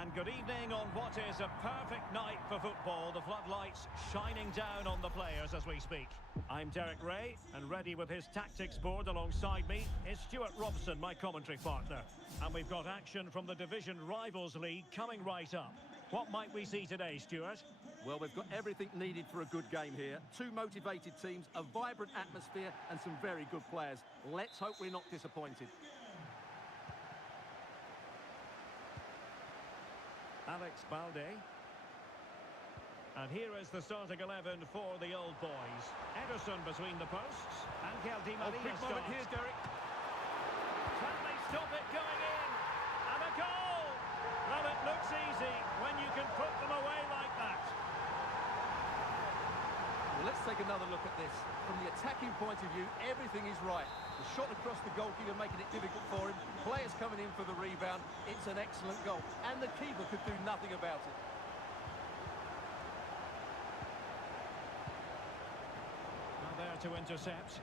And good evening on what is a perfect night for football. The floodlights shining down on the players as we speak. I'm Derek Ray, and ready with his tactics board alongside me is Stuart Robson, my commentary partner. And we've got action from the Division Rivals League coming right up. What might we see today, Stuart? Well, we've got everything needed for a good game here. Two motivated teams, a vibrant atmosphere and some very good players. Let's hope we're not disappointed. Alex Balde. And here is the starting 11 for the old boys. Ederson between the posts. Angel Di Maria big moment here, Derek. Can they stop it going in? And a goal! Well, it looks easy when you can put them away like that. Well, let's take another look at this. From the attacking point of view, everything is right. The shot across the goalkeeper making it difficult for him. Players coming in for the rebound. It's an excellent goal. And the keeper could do nothing about it. Now there to intercept.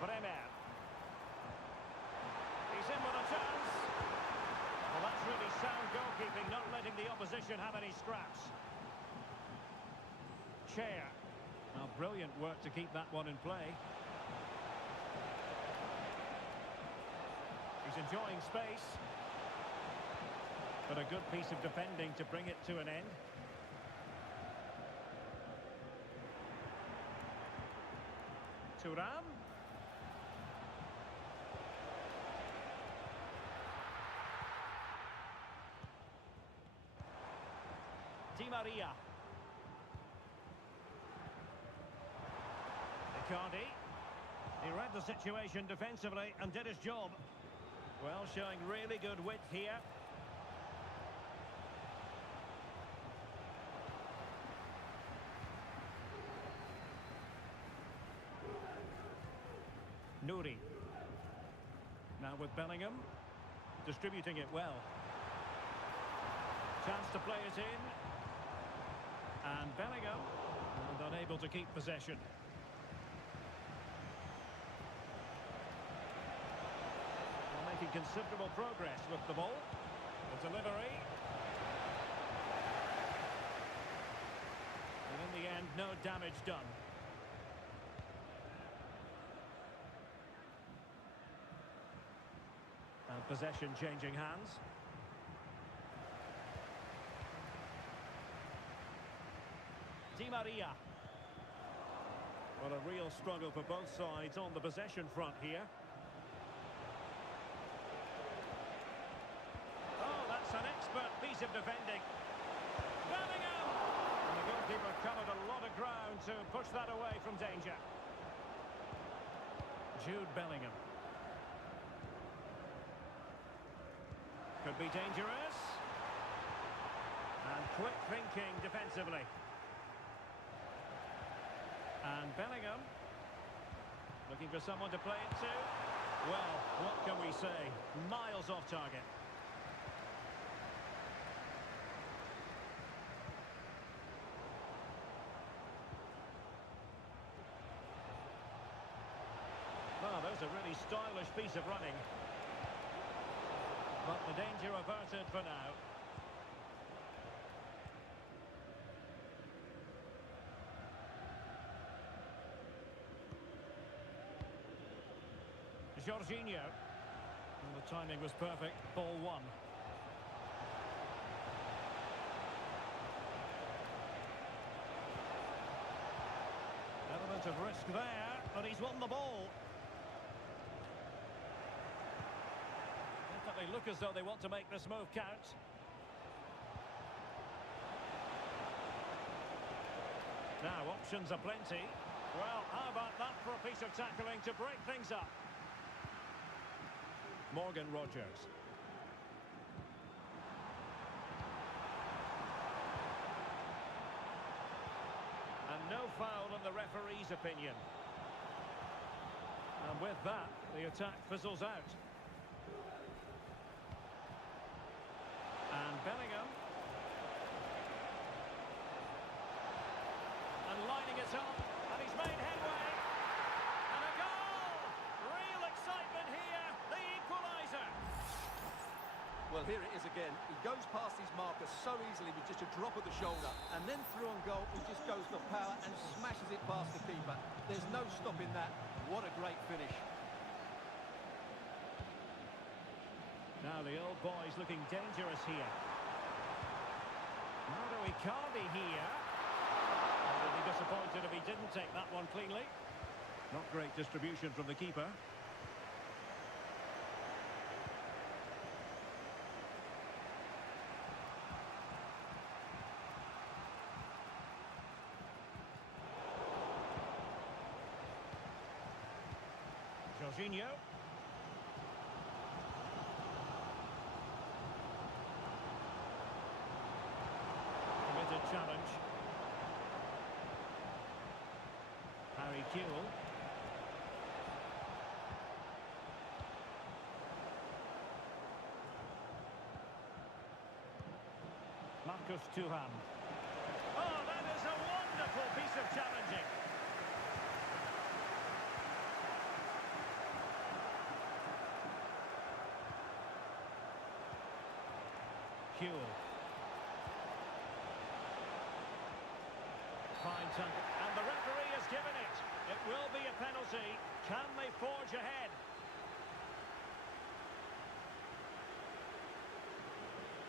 Bremer. He's in with a chance. Well, that's really sound goalkeeping, not letting the opposition have any scraps. Chair. Well, brilliant work to keep that one in play. He's enjoying space. But a good piece of defending to bring it to an end. Thuram. Di Maria. Icardi. He read the situation defensively and did his job. Well, showing really good width here. Nouri. Now with Bellingham. Distributing it well. Chance to play it in. And Bellingham, and unable to keep possession. They're making considerable progress with the ball. The delivery. And in the end, no damage done. And possession changing hands. Di Maria. Well, a real struggle for both sides on the possession front here. Oh, that's an expert piece of defending. Bellingham! And the goalkeeper covered a lot of ground to push that away from danger. Jude Bellingham. Could be dangerous. And quick thinking defensively. And Bellingham, looking for someone to play it to. Well, what can we say? Miles off target. Well, there's a really stylish piece of running. But the danger averted for now. Jorginho. And the timing was perfect. Ball one. Element of risk there, but he's won the ball. Definitely look as though they want to make this move count. Now, options are plenty. Well, how about that for a piece of tackling to break things up? Morgan Rogers. And no foul in the referee's opinion. And with that, the attack fizzles out. And Bellingham. here it is again. He goes past his marker so easily with just a drop of the shoulder. And then through on goal, he just goes for power and smashes it past the keeper. There's no stopping that. What a great finish. Now the old boy's looking dangerous here. Now Icardi here. He'll be disappointed if he didn't take that one cleanly. Not great distribution from the keeper. Jorginho. Committed challenge. Harry Kewell. Marcus Thuram. Oh, that is a wonderful piece of challenging. Kewell. Fine tackle. And the referee has given it. It will be a penalty. Can they forge ahead?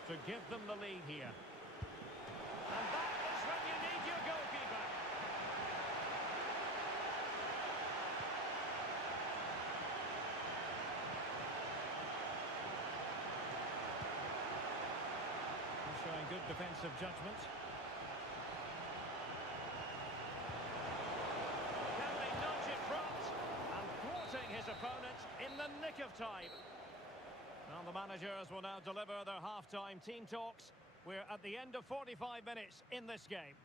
To give them the lead here. And that is when you need your goalkeeper. Showing good defensive judgment. Can they nudge it front? And thwarting his opponent in the nick of time. Well, the managers will now deliver their half-time team talks. We're at the end of 45 minutes in this game.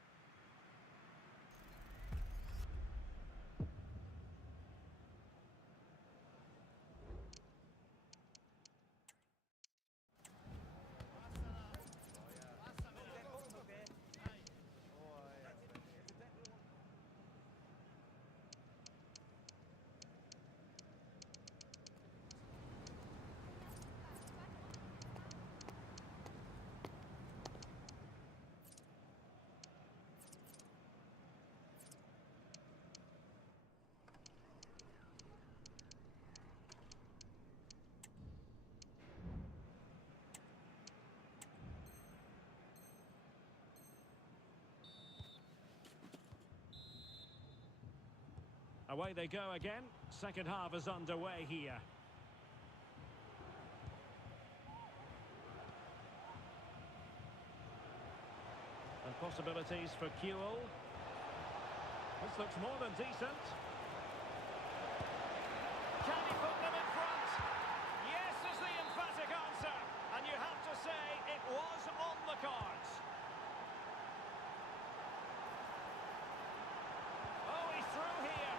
Away they go again. Second half is underway here. And possibilities for Kewell. This looks more than decent. Can he put them in front? Yes is the emphatic answer. And you have to say it was on the cards. Oh, he's through here.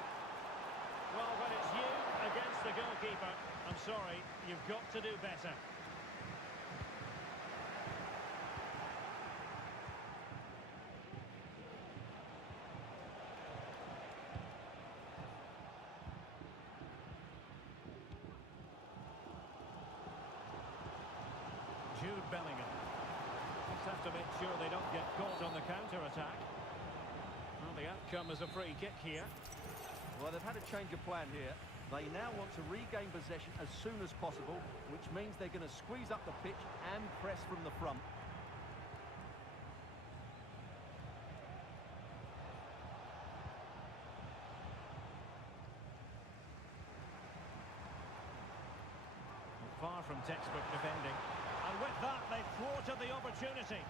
Well, when it's you against the goalkeeper, I'm sorry, you've got to do better. Jude Bellingham. Just have to make sure they don't get caught on the counter-attack. Well, the outcome is a free kick here. Well, they've had a change of plan here. They now want to regain possession as soon as possible, which means they're going to squeeze up the pitch and press from the front. Far from textbook defending. And with that, they've thwarted the opportunity.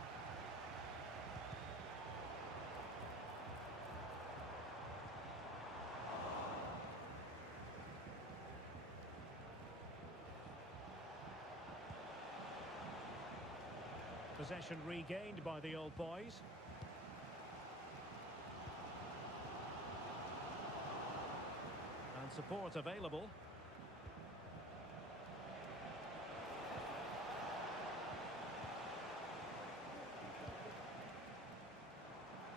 Possession regained by the old boys. And support available.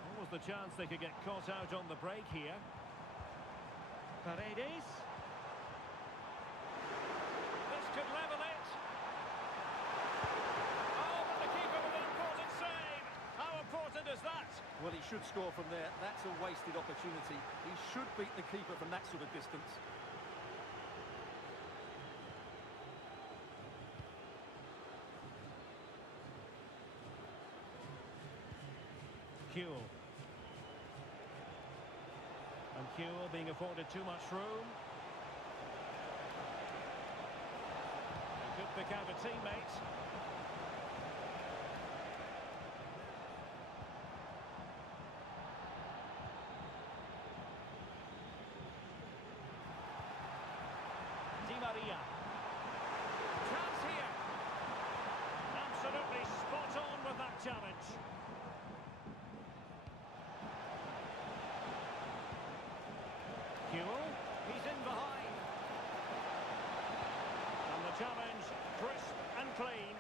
What was the chance they could get caught out on the break here? Paredes. This could level it. Well, he should score from there. That's a wasted opportunity. He should beat the keeper from that sort of distance. Kuhl. And Kuhl being afforded too much room. Good pick out a teammate. Di Maria. Chance here. Absolutely spot on with that challenge. Kuhl, he's in behind. And the challenge, crisp and clean.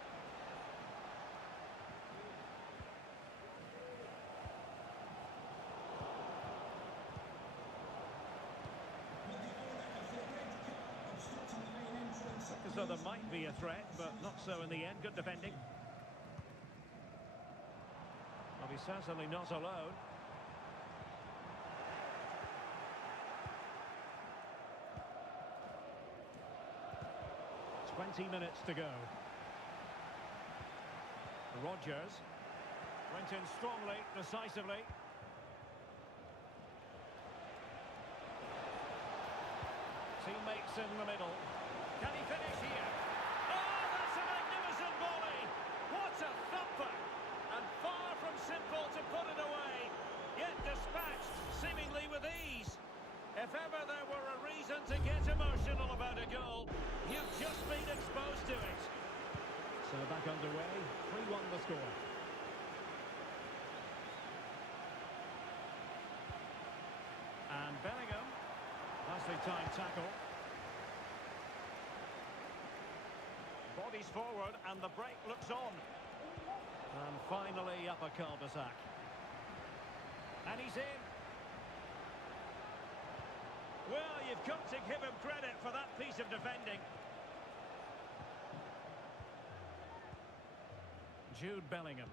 As though there might be a threat, but not so in the end. Good defending. Well, he's certainly not alone. 20 minutes to go. Rodgers went in strongly, decisively. Teammates in the middle. Can he finish here? Oh, that's a magnificent volley! What a thumper! And far from simple to put it away, yet dispatched seemingly with ease. If ever there were a reason to get emotional about a goal, you've just been exposed to it. So back underway, 3-1 the score. And Bellingham, nicely timed tackle. Bodies forward and the break looks on. And finally up a cul-de-sac. And he's in. Well, you've got to give him credit for that piece of defending. Jude Bellingham.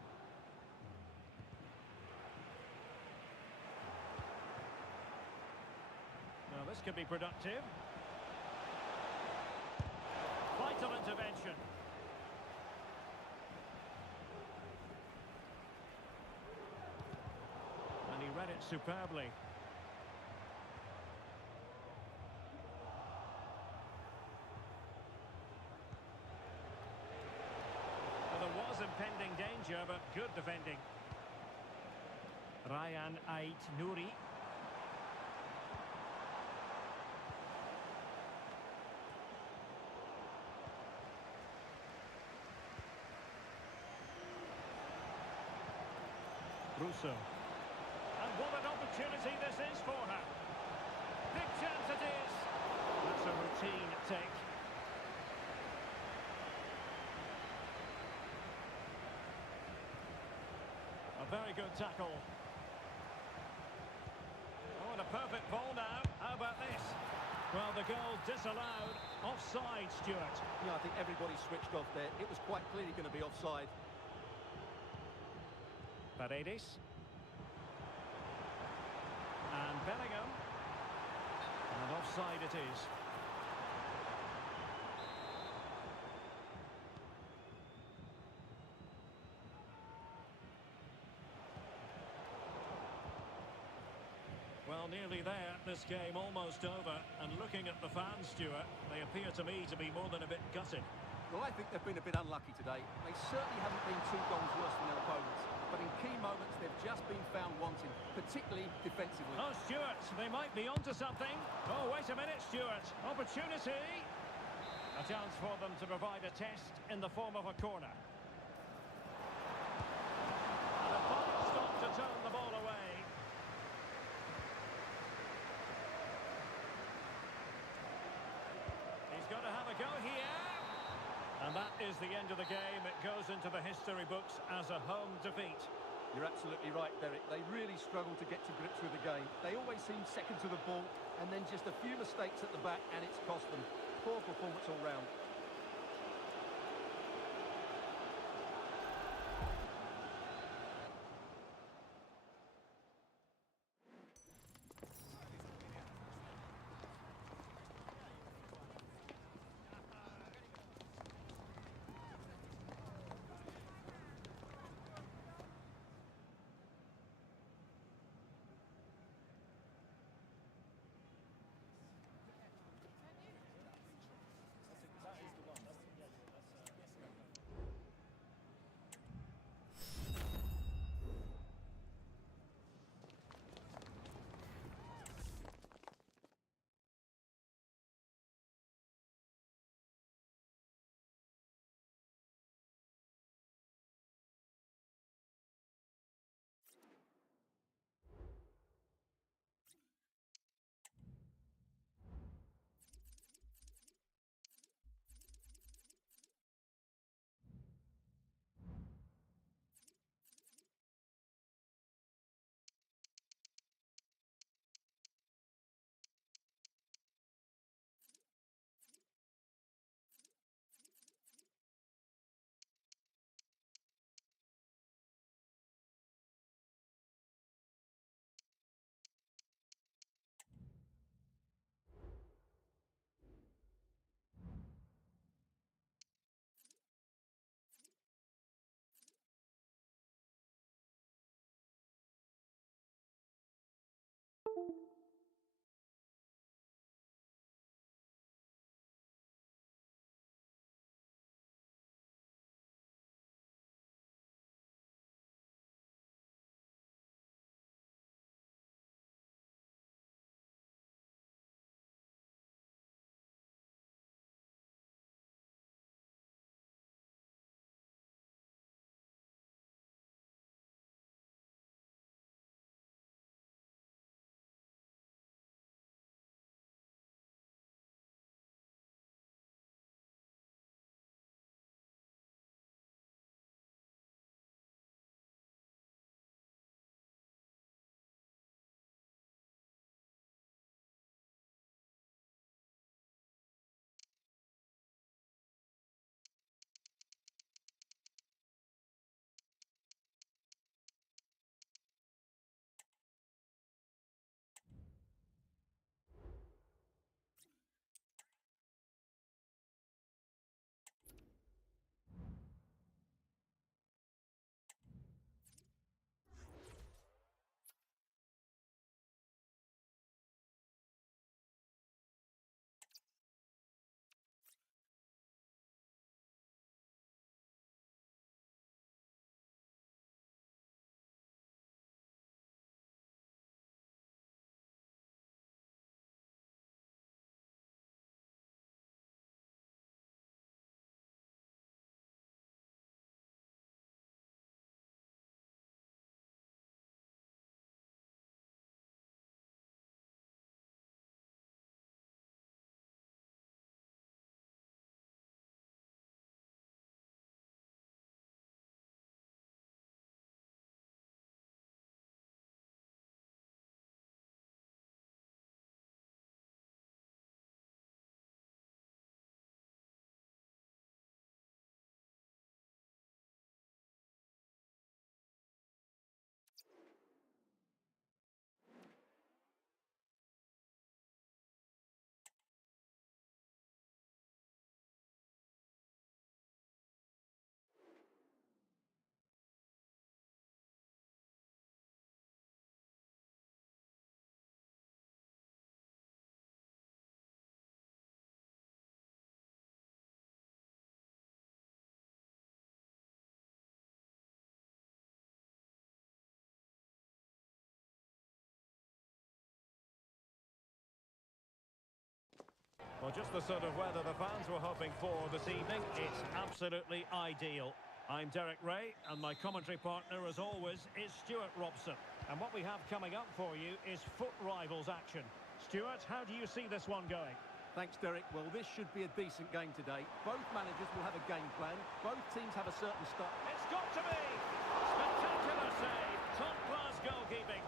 Now this could be productive. Vital intervention. And he read it superbly. There was impending danger, but good defending. Ryan Ait-Nouri. Russo. And what an opportunity this is for her. Big chance it is. That's a routine take. A very good tackle. Oh, and a perfect ball now. How about this? Well, the goal disallowed. Offside, Stuart. Yeah, I think everybody switched off there. It was quite clearly going to be offside. Paredes. And Bellingham. And offside it is. Well, nearly there. This game almost over. And looking at the fans, Stuart, they appear to me to be more than a bit gutted. Well, I think they've been a bit unlucky today. They certainly haven't been 2 goals worse than their opponents. But in key moments, they've just been found wanting, particularly defensively. Oh, Stuart, they might be onto something. Oh, wait a minute, Stuart. Opportunity. A chance for them to provide a test in the form of a corner. And a fine stop to turn the ball away. He's going to have a go here. And that is the end of the game. It goes into the history books as a home defeat. You're absolutely right, Derek. They really struggle to get to grips with the game. They always seem second to the ball, and then just a few mistakes at the back, and it's cost them. Poor performance all round. just the sort of weather the fans were hoping for this evening. It's absolutely ideal. I'm Derek Ray, and my commentary partner, as always, is Stuart Robson. And what we have coming up for you is foot rivals action. Stuart, how do you see this one going? Thanks, Derek. Well, this should be a decent game today. Both managers will have a game plan. Both teams have a certain style. It's got to be! Spectacular save. Top-class goalkeeping.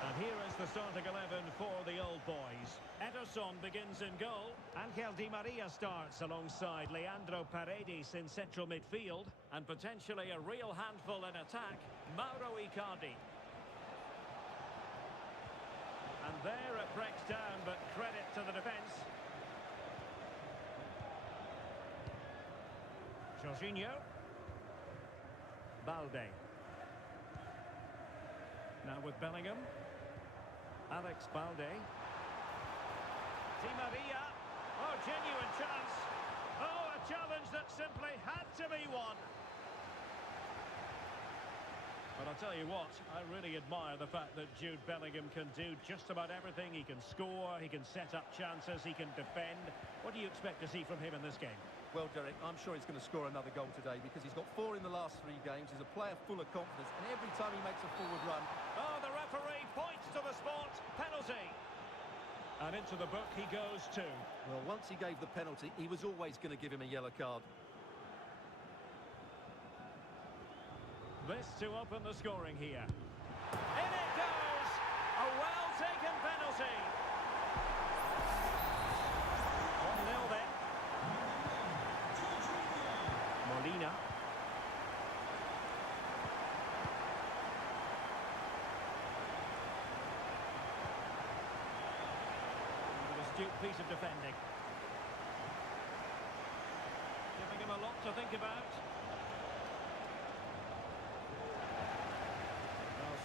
And here is the starting 11 for the old boys. Ederson begins in goal. Angel Di Maria starts alongside Leandro Paredes in central midfield. And potentially a real handful in attack, Mauro Icardi. And there it breaks down, but credit to the defence. Jorginho. Balde. Now with Bellingham. Alex Balde. Di Maria. Oh, genuine chance. Oh, a challenge that simply had to be won. But I'll tell you what, I really admire the fact that Jude Bellingham can do just about everything. He can score, he can set up chances, he can defend. What do you expect to see from him in this game? Well, Derek, I'm sure he's going to score another goal today because he's got 4 in the last 3 games. He's a player full of confidence, and every time he makes a forward run... Oh, the referee points to the spot. Penalty. And into the book he goes too. Well, once he gave the penalty, he was always going to give him a yellow card. This to open the scoring here. In it goes! A well-taken penalty. 1-0 then. Molina. An astute piece of defending. Giving him a lot to think about.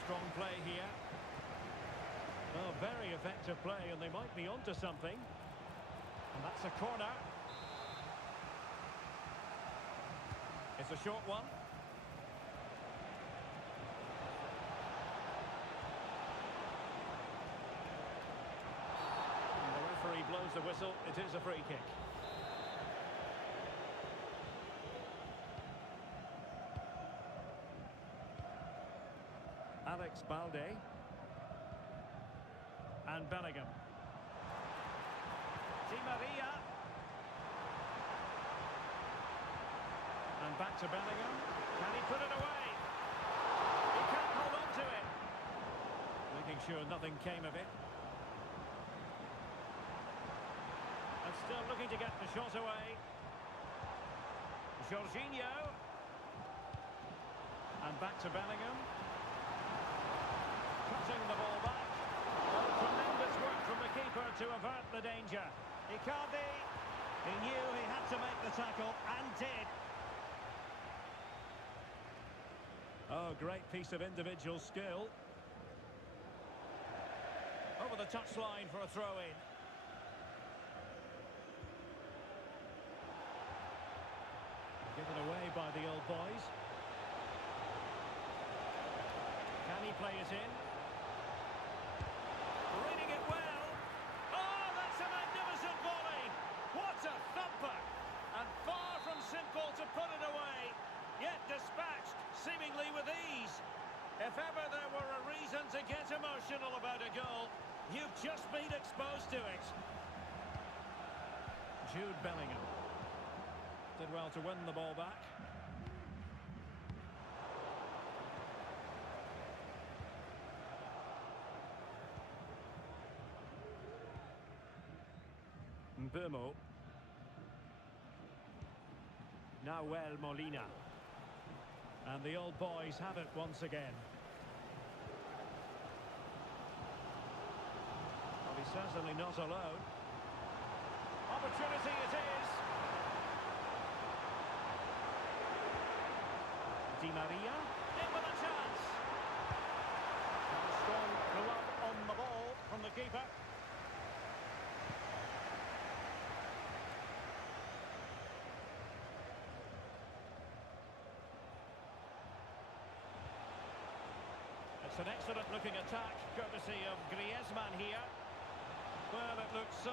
Strong play here. Oh, very effective play, and they might be onto something. And that's a corner. It's a short one. And the referee blows the whistle. It is a free kick. Alex Balde. And Bellingham. Di Maria. And back to Bellingham. Can he put it away? He can't hold on to it. Making sure nothing came of it. And still looking to get the shot away. Jorginho. And back to Bellingham. Cutting the ball back. Oh, tremendous work from the keeper to avert the danger. Icardi, he knew he had to make the tackle and did. Oh, great piece of individual skill. Over the touchline for a throw-in. Given away by the old boys. Can he play it in? Reading it well. Oh, that's a magnificent volley. What a thumper. And far from simple to put it away. Yet dispatched, seemingly with ease. If ever there were a reason to get emotional about a goal, you've just been exposed to it. Jude Bellingham. Did well to win the ball back. Mbeumo. Nahuel Molina. And the old boys have it once again. Well, he's certainly not alone. Opportunity it is. Di Maria, in with a chance. And a strong glove on the ball from the keeper. It's an excellent looking attack, courtesy of Griezmann here. Well, it looks so...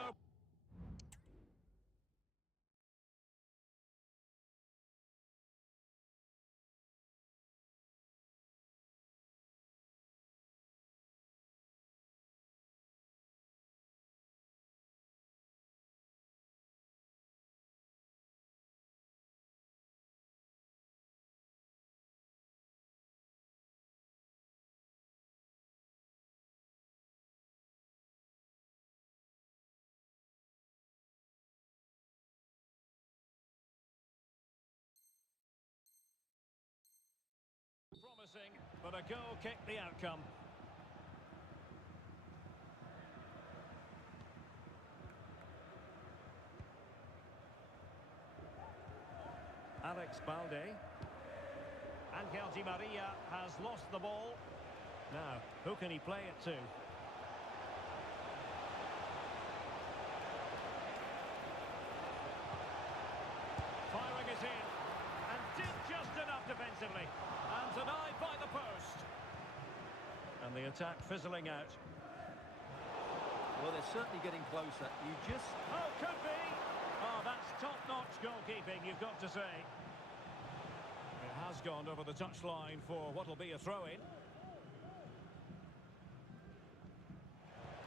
promising, but a goal kicked the outcome. Alex Balde. Angel Di Maria has lost the ball. Now, who can he play it to? Firing it in. And did just enough defensively. And denied by the post. And the attack fizzling out. Well, they're certainly getting closer. You just... Oh, could be! Oh, that's top-notch goalkeeping, you've got to say. It has gone over the touchline for what'll be a throw-in.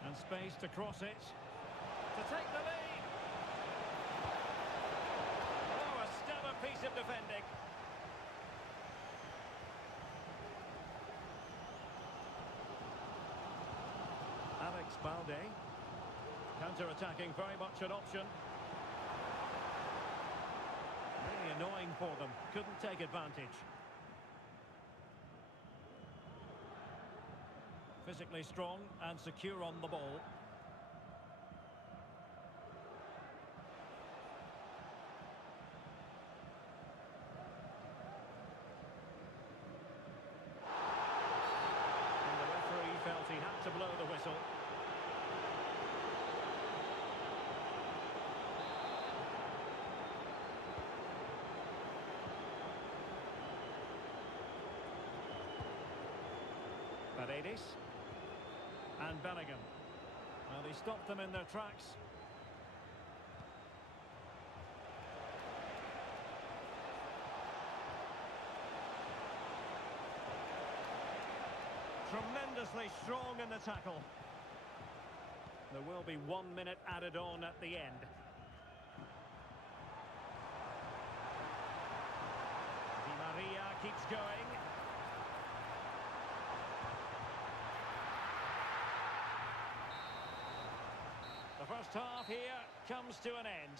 And space to cross it. To take the lead. Oh, a stellar piece of defending. Alex Balde. Counter-attacking, very much an option. Really annoying for them. Couldn't take advantage. Physically strong and secure on the ball. And the referee felt he had to blow the whistle. Paredes. And Bellingham. Well, he stopped them in their tracks. Tremendously strong in the tackle. There will be 1 minute added on at the end. Di Maria keeps going. The first half here comes to an end.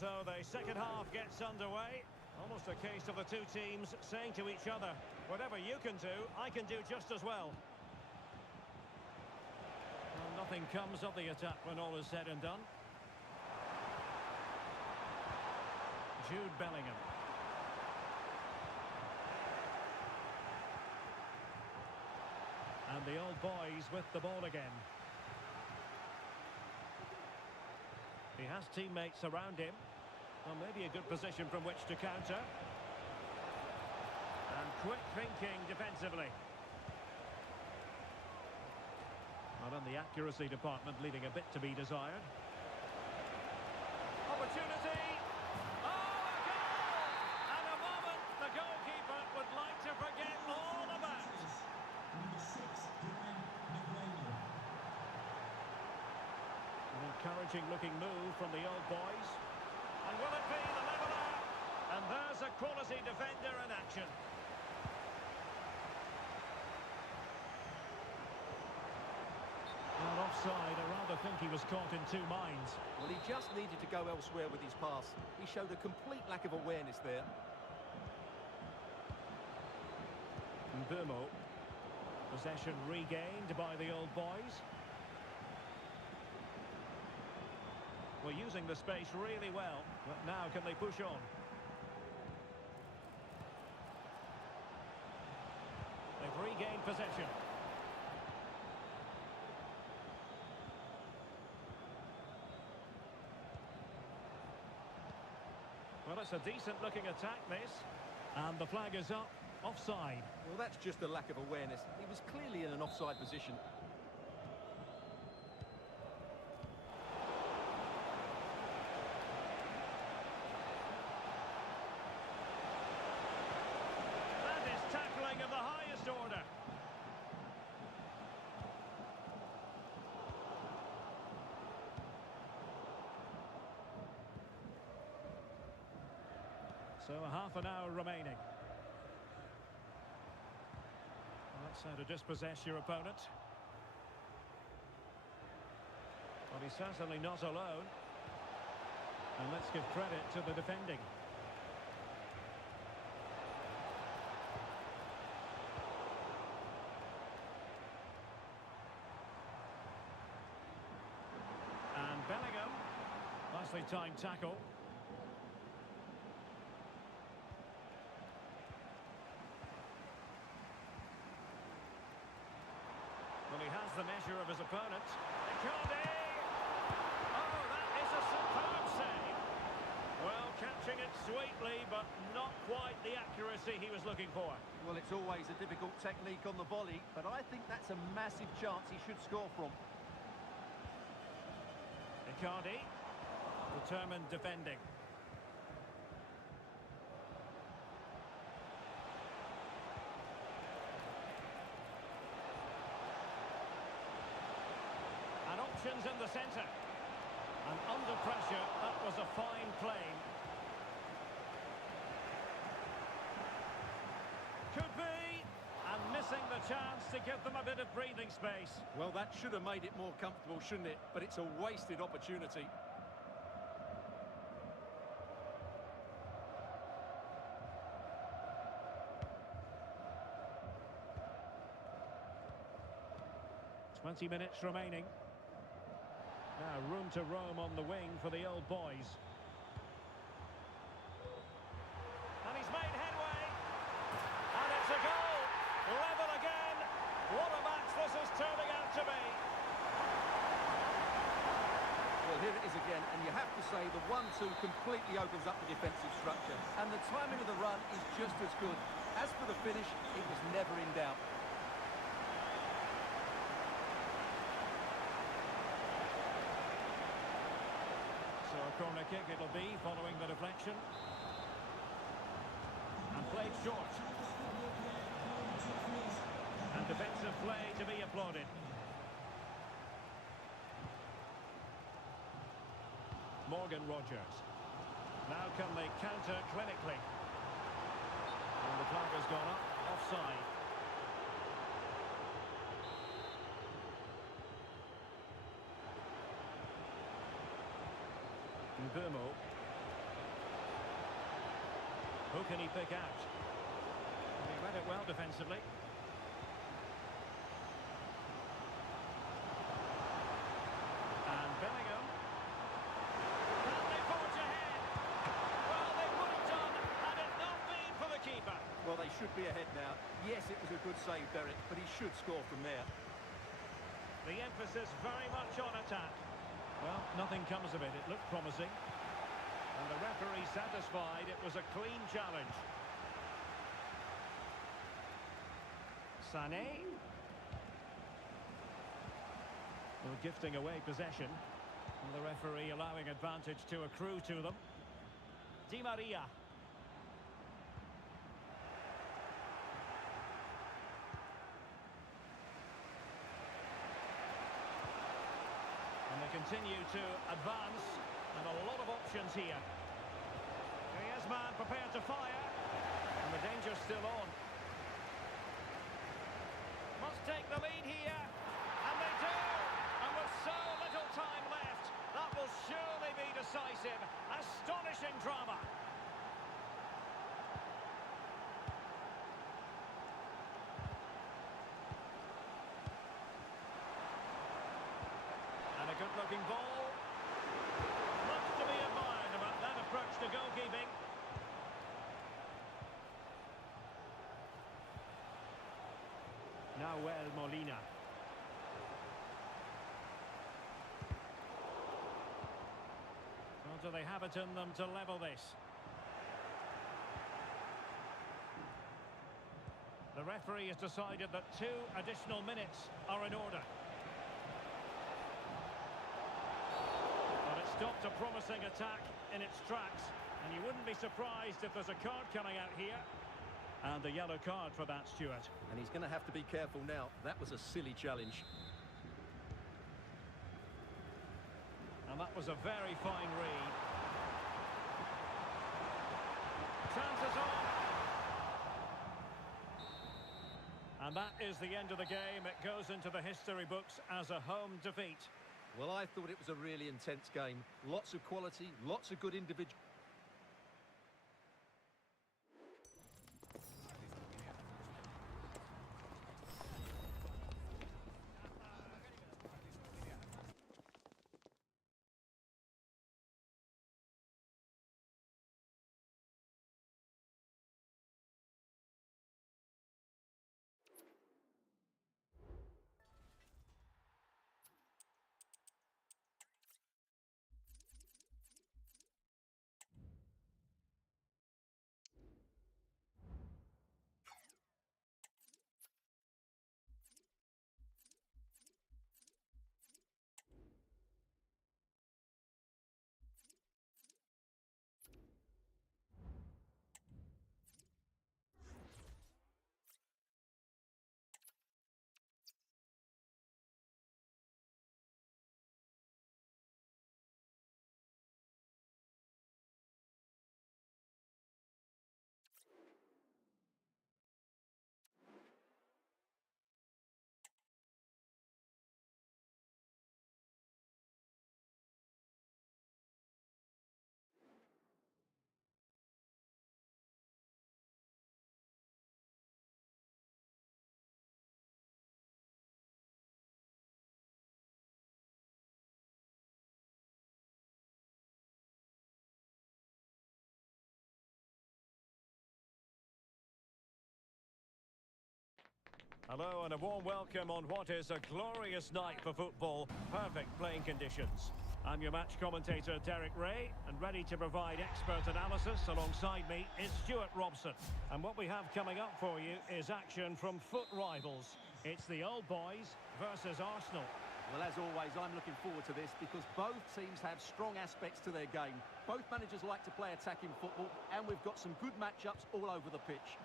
So the second half gets underway. Almost a case of the two teams saying to each other, whatever you can do, I can do just as well. Well, nothing comes of the attack when all is said and done. Jude Bellingham. And the old boys with the ball again. He has teammates around him. Well, maybe a good position from which to counter. And quick thinking defensively. Well, in the accuracy department, leaving a bit to be desired. Opportunity! Oh, a goal! And a moment the goalkeeper would like to forget all about. An encouraging looking move from the old boys. And will it be the leveller? And there's a quality defender in action. Well, offside, I rather think he was caught in two minds. Well, he just needed to go elsewhere with his pass. He showed a complete lack of awareness there. Mbumo. Possession regained by the old boys. Well, using the space really well, but now can they push on? They've regained possession. Well, it's a decent-looking attack, this. And the flag is up, offside. Well, that's just a lack of awareness. He was clearly in an offside position. That is tackling of the highest order. So half an hour remaining. That's how to dispossess your opponent. Well, he's certainly not alone. And let's give credit to the defending. And Bellingham. Nicely timed tackle. Well, he has the measure of his opponent. Icardi! Oh, that is a superb save. Well, catching it sweetly, but not quite the accuracy he was looking for. Well, it's always a difficult technique on the volley, but I think that's a massive chance he should score from. Icardi. Determined defending. And options in the centre. And under pressure, that was a fine claim. Could be. And missing the chance to give them a bit of breathing space. Well, that should have made it more comfortable, shouldn't it? But it's a wasted opportunity. Twenty minutes remaining. Now room to roam on the wing for the old boys. And he's made headway. And it's a goal. Level again. What a match this is turning out to be. Well, here it is again, and you have to say the 1-2 completely opens up the defensive structure. And the timing of the run is just as good. As for the finish, it was never in doubt. So a corner kick it'll be following the deflection. And played short. And defensive play to be applauded. Morgan Rogers. Now can they counter clinically? And the flag has gone up, offside. Mbumo. Who can he pick out? He read it well defensively. And Bellingham. And they forge ahead. Well, they would have done had it not been for the keeper. Well, they should be ahead now. Yes, it was a good save, Derek, but he should score from there. The emphasis very much on attack. Well, nothing comes of it. It looked promising. And the referee satisfied it was a clean challenge. Sané. Well, gifting away possession. And the referee allowing advantage to accrue to them. Di Maria. And they continue to advance. And a lot of options here. Here's man prepared to fire. And the danger's still on. Must take the lead here. And they do. And with so little time left, that will surely be decisive. Astonishing drama. And a good-looking ball. Much to be admired about that approach to goalkeeping. Now Molina. Well, do they have it in them to level this? The referee has decided that 2 additional minutes are in order. But it stopped a promising attack in its tracks, and you wouldn't be surprised if there's a card coming out here. And a yellow card for that, Stuart. And he's going to have to be careful now. That was a silly challenge. And that was a very fine read. Chances on. And that is the end of the game. It goes into the history books as a home defeat. Well, I thought it was a really intense game. Lots of quality, lots of good individuals. Hello and a warm welcome on what is a glorious night for football. Perfect playing conditions. I'm your match commentator Derek Ray, and ready to provide expert analysis alongside me is Stuart Robson. And what we have coming up for you is action from foot rivals. It's the Old Boys versus Arsenal. Well, as always, I'm looking forward to this because both teams have strong aspects to their game. Both managers like to play attacking football, and we've got some good matchups all over the pitch.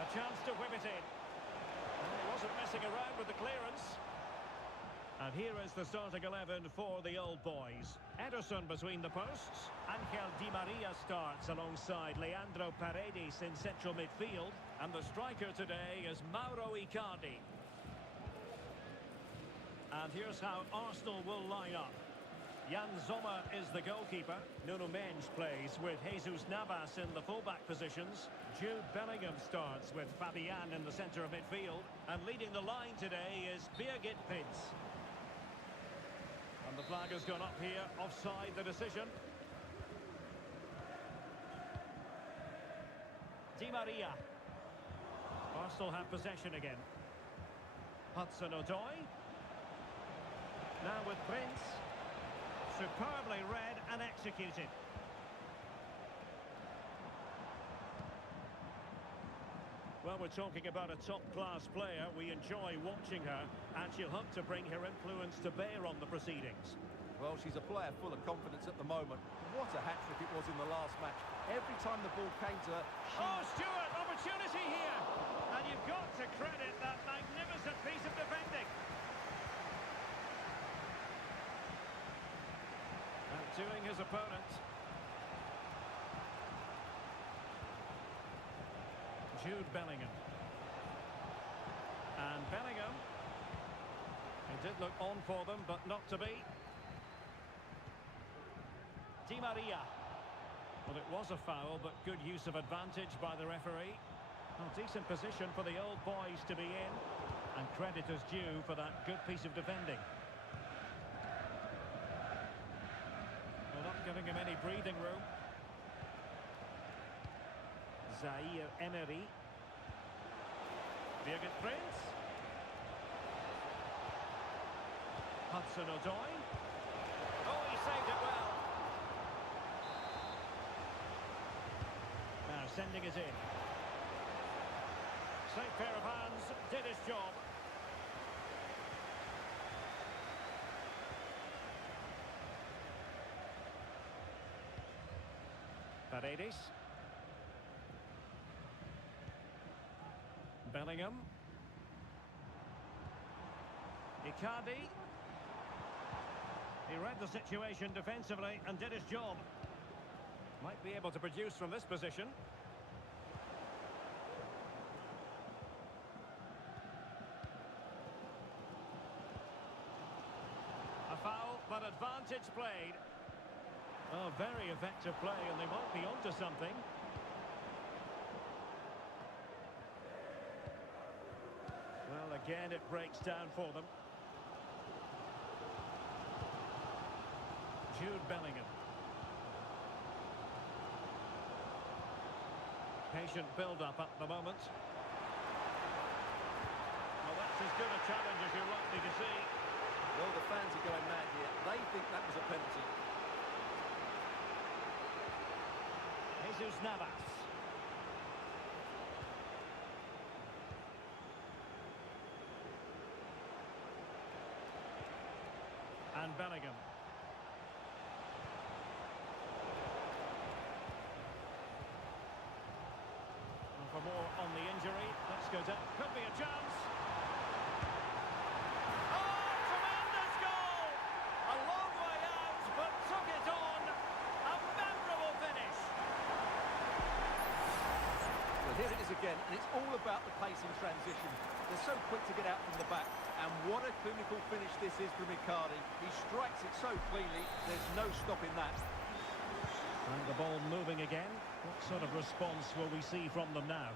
A chance to whip it in. Well, he wasn't messing around with the clearance. And here is the starting 11 for the Old Boys. Ederson between the posts. Angel Di Maria starts alongside Leandro Paredes in central midfield. And the striker today is Mauro Icardi. And here's how Arsenal will line up. Jan Sommer is the goalkeeper. Nuno Mendes plays with Jesus Navas in the fullback positions. Jude Bellingham starts with Fabian in the centre of midfield. And leading the line today is Birgit Prinz. And the flag has gone up here, offside the decision. Di Maria. Arsenal have possession again. Hudson-Odoi. Now with Prinz. Superbly read and executed. Well, we're talking about a top-class player. We enjoy watching her, and she'll hope to bring her influence to bear on the proceedings. Well, she's a player full of confidence at the moment. What a hat-trick it was in the last match. Every time the ball came to her, Oh, Stewart, opportunity here! And you've got to credit that magnificent piece of defending. Outdoing his opponent. Jude Bellingham. And Bellingham. He did look on for them, but not to be. Di Maria. Well, it was a foul, but good use of advantage by the referee. Well, decent position for the old boys to be in. And credit is due for that good piece of defending. Well, not giving him any breathing room. Zaire Emery. Birgit Prince. Hudson-Odoi. Oh, he saved it well. Now sending it in. Safe pair of hands, did his job. Paredes. Bellingham. Icardi. He read the situation defensively and did his job. Might be able to produce from this position. A foul, but advantage played. Oh, very effective play, and they might be onto something. Well, again, it breaks down for them. Jude Bellingham. Patient build-up at the moment. Well, that's as good a challenge as you're likely to see. well, the fans are going mad here. They think that was a penalty. Jesus Navas. And Bellingham. And for more on the injury, let's go down. Could be a chance. Oh, tremendous goal! A long way out, but took it on. A memorable finish. Well, here it is again, and it's all about the pace in transition. They're so quick to get out from the back, and what a clinical finish this is from Icardi. He strikes it so cleanly, there's no stopping that. And the ball moving again. What sort of response will we see from them now?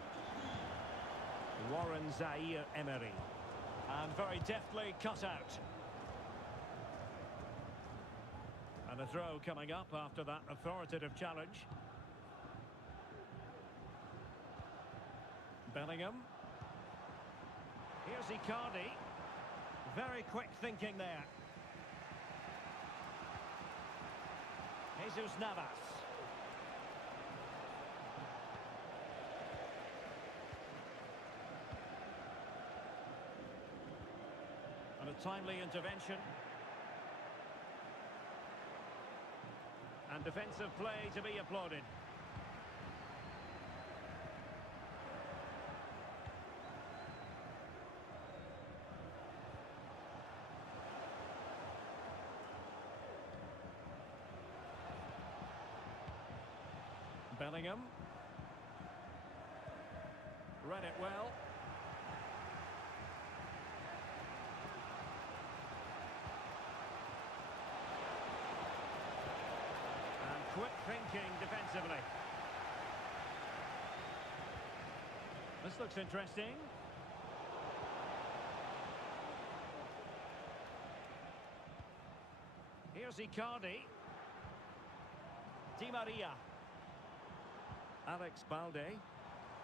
Warren Zaire Emery. And very deftly cut out. And a throw coming up after that authoritative challenge. Bellingham. Here's Icardi. Very quick thinking there. Jesus Navas. And a timely intervention. And defensive play to be applauded. Bellingham. Read it well. And quick thinking defensively. This looks interesting. Here's Icardi. Di Maria. Alex Balde.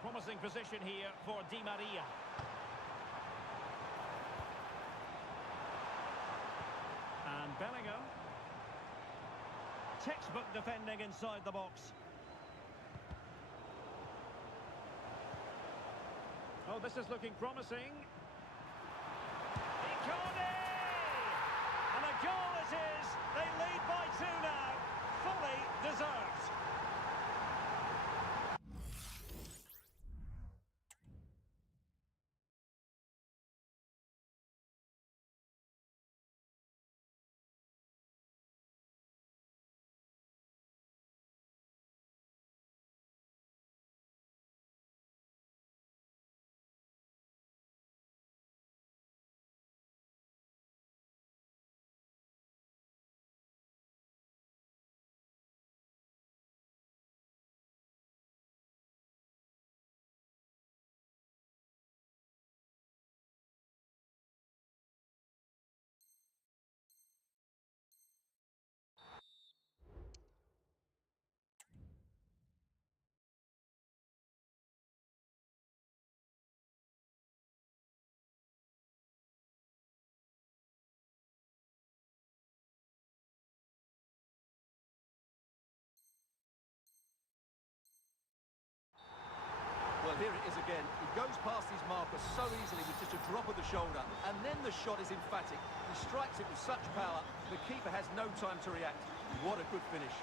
Promising position here for Di Maria. And Bellingham. Textbook defending inside the box. Oh, this is looking promising. Icardi! And a goal it is. They lead by 2 now. Fully deserved. Well, here it is again. He goes past his marker so easily with just a drop of the shoulder, and then the shot is emphatic. He strikes it with such power, the keeper has no time to react. What a good finish.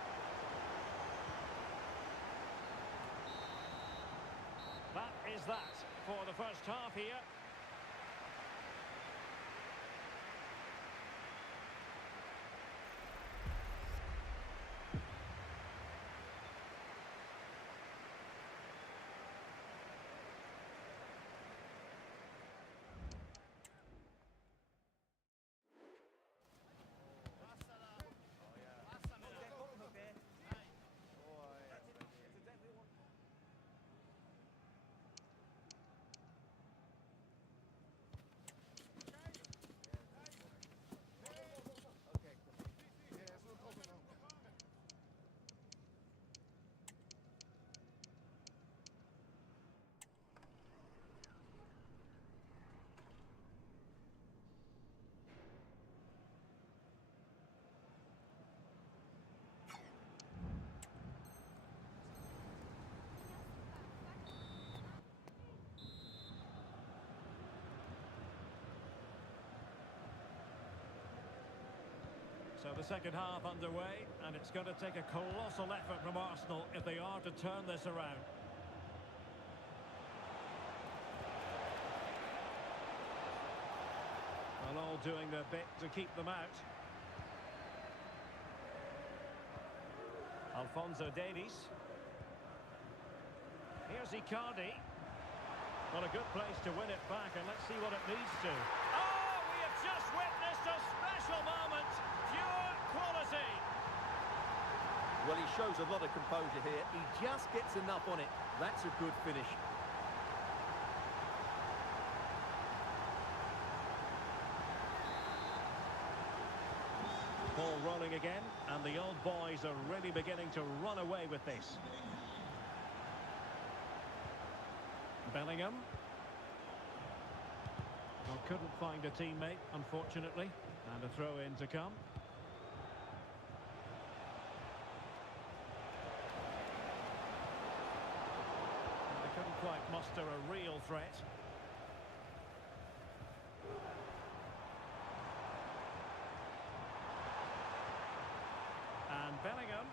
That is that for the first half here. So the second half underway, and it's going to take a colossal effort from Arsenal if they are to turn this around. Well, all doing their bit to keep them out. Alphonso Davies. Here's Icardi. Well, a good place to win it back, and let's see what it leads to. Oh, we have just witnessed a special moment. Pure quality. Well, he shows a lot of composure here. He just gets enough on it. That's a good finish. Ball rolling again, and the old boys are really beginning to run away with this. Bellingham. Well, couldn't find a teammate, unfortunately. And a throw-in to come. They couldn't quite muster a real threat. And Bellingham.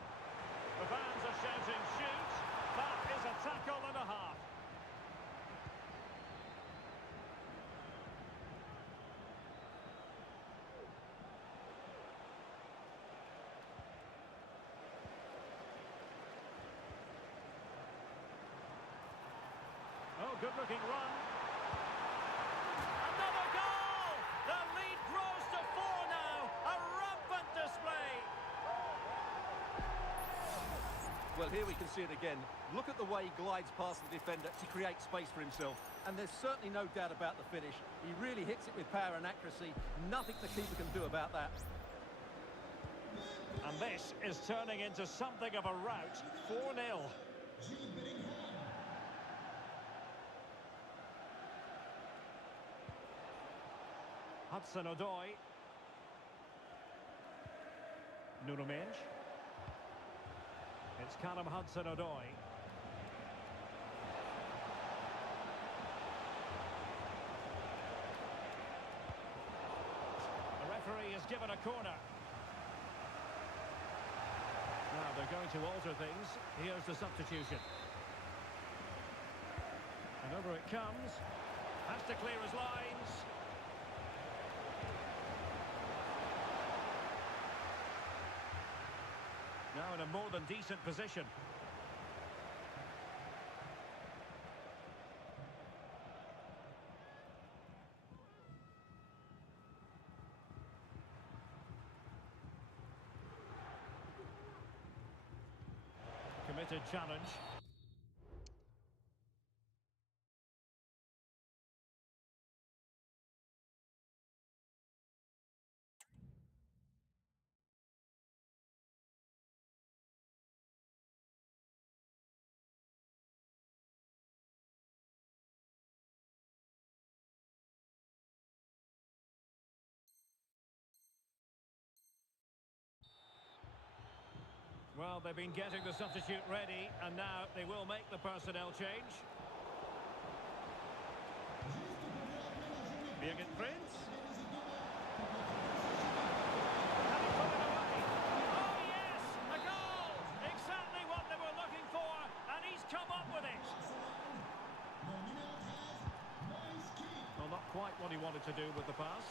The fans are shouting, shoot! That is a tackle and a half. Oh, good-looking run. Another goal! The lead grows to 4 now. A rampant display. Well, here we can see it again. Look at the way he glides past the defender to create space for himself. And there's certainly no doubt about the finish. He really hits it with power and accuracy. Nothing the keeper can do about that. And this is turning into something of a rout. 4-0. Hudson-Odoi. Nuno Mendes. It's Callum Hudson-Odoi. is given a corner. Now they're going to alter things. Here's the substitution. And over it comes. Has to clear his lines. Now in a more than decent position. Committed challenge. Well, they've been getting the substitute ready, and now they will make the personnel change. Birgit Prinz. Can he put it away? Oh, yes! A goal! Exactly what they were looking for, and he's come up with it. Well, not quite what he wanted to do with the pass.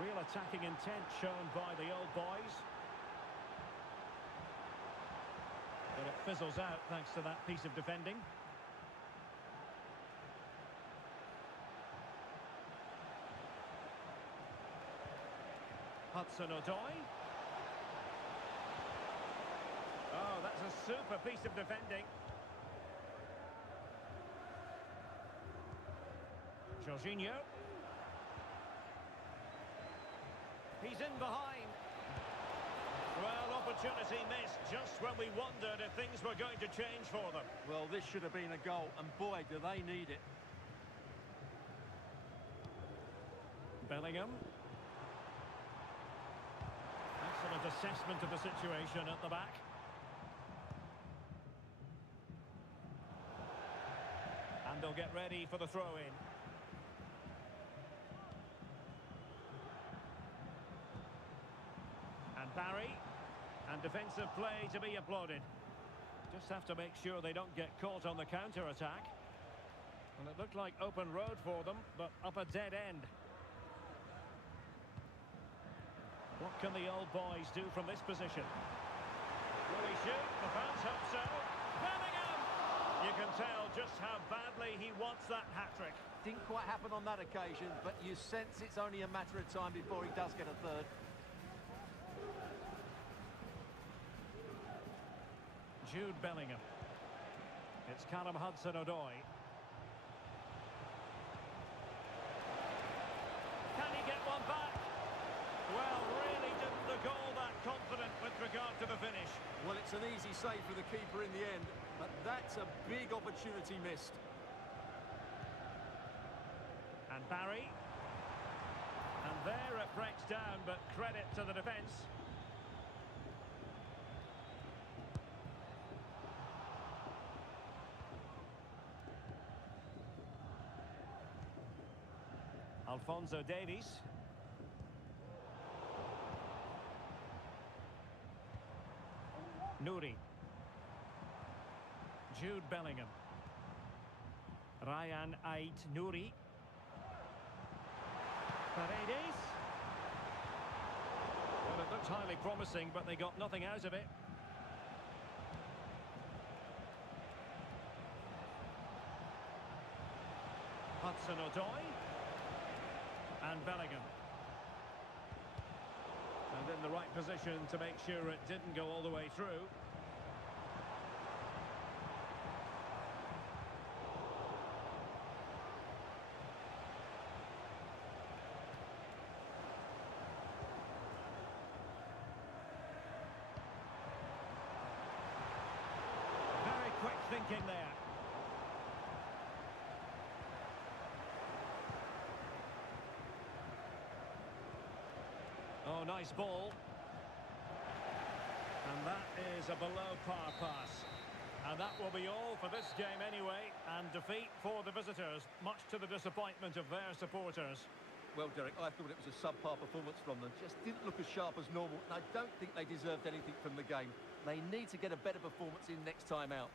Real attacking intent shown by the old boys. But it fizzles out thanks to that piece of defending. Hudson-Odoi. Oh, that's a super piece of defending. Jorginho. He's in behind. Well, opportunity missed just when we wondered if things were going to change for them. Well, this should have been a goal, and boy, do they need it. Bellingham. Excellent assessment of the situation at the back. And they'll get ready for the throw-in. Barry, and defensive play to be applauded. Just have to make sure they don't get caught on the counter-attack. Well, it looked like open road for them, but up a dead end. What can the old boys do from this position? Will he shoot? The fans hope so. Bellingham! You can tell just how badly he wants that hat-trick. Didn't quite happen on that occasion, but you sense it's only a matter of time before he does get a third. Jude Bellingham. It's Callum Hudson-Odoi. Can he get one back? Well, really didn't look all that confident with regard to the finish. Well, it's an easy save for the keeper in the end, but that's a big opportunity missed. And Barry. And there it breaks down, but credit to the defence. Alphonso Davies. Nouri. Jude Bellingham. Ryan Ait Nouri. Paredes. Well, it looked highly promising, but they got nothing out of it. Hudson-Odoi. And Bellingham. And in the right position to make sure it didn't go all the way through. thinking there. Oh, nice ball. And that is a below-par pass. And that will be all for this game anyway. And defeat for the visitors, much to the disappointment of their supporters. Well, Derek, I thought it was a subpar performance from them. Just didn't look as sharp as normal. And I don't think they deserved anything from the game. They need to get a better performance in next time out.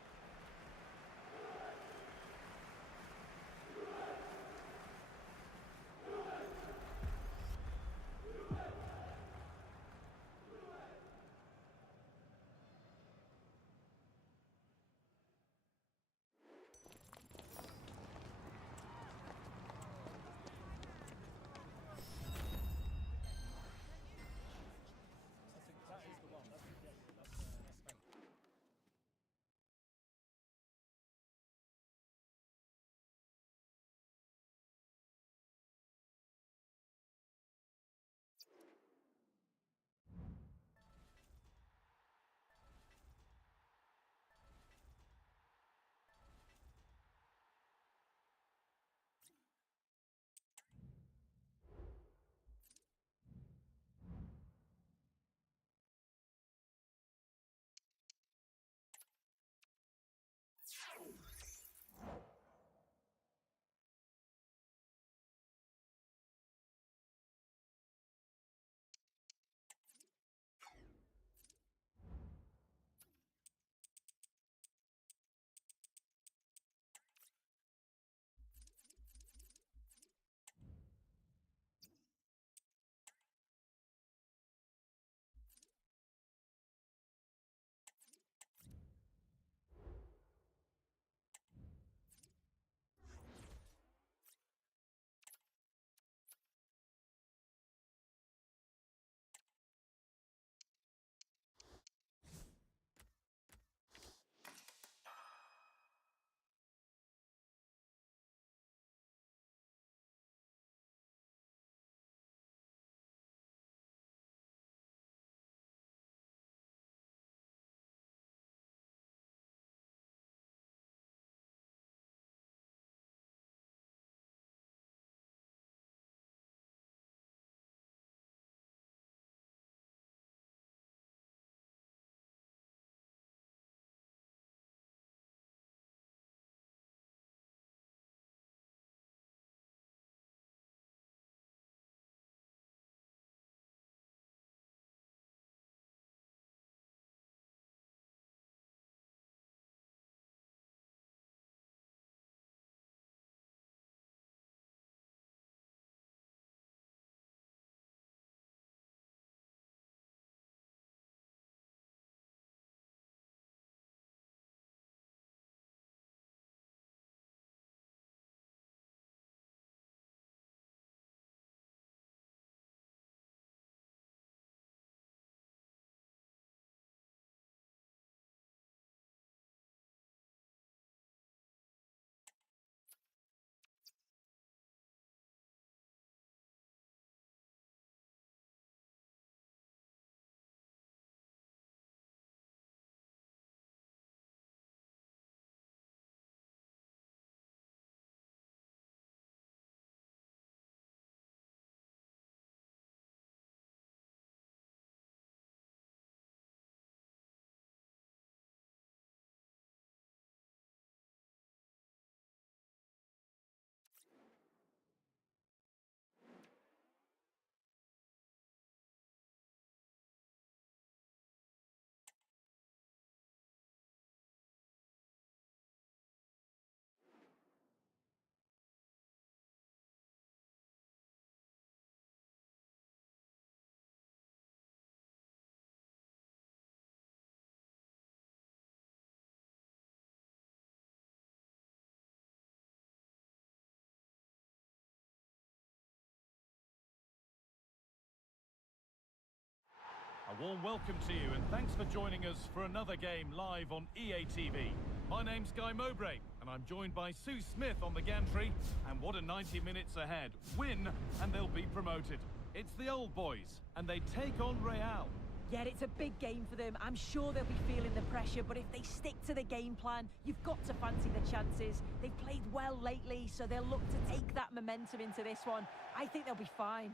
A warm welcome to you and thanks for joining us for another game live on EA TV. My name's Guy Mowbray and I'm joined by Sue Smith on the gantry, and what a 90 minutes ahead. Win and they'll be promoted. It's the old boys and they take on Real. Yeah, it's a big game for them. I'm sure they'll be feeling the pressure, but if they stick to the game plan, you've got to fancy the chances. They've played well lately, so they'll look to take that momentum into this one. I think they'll be fine.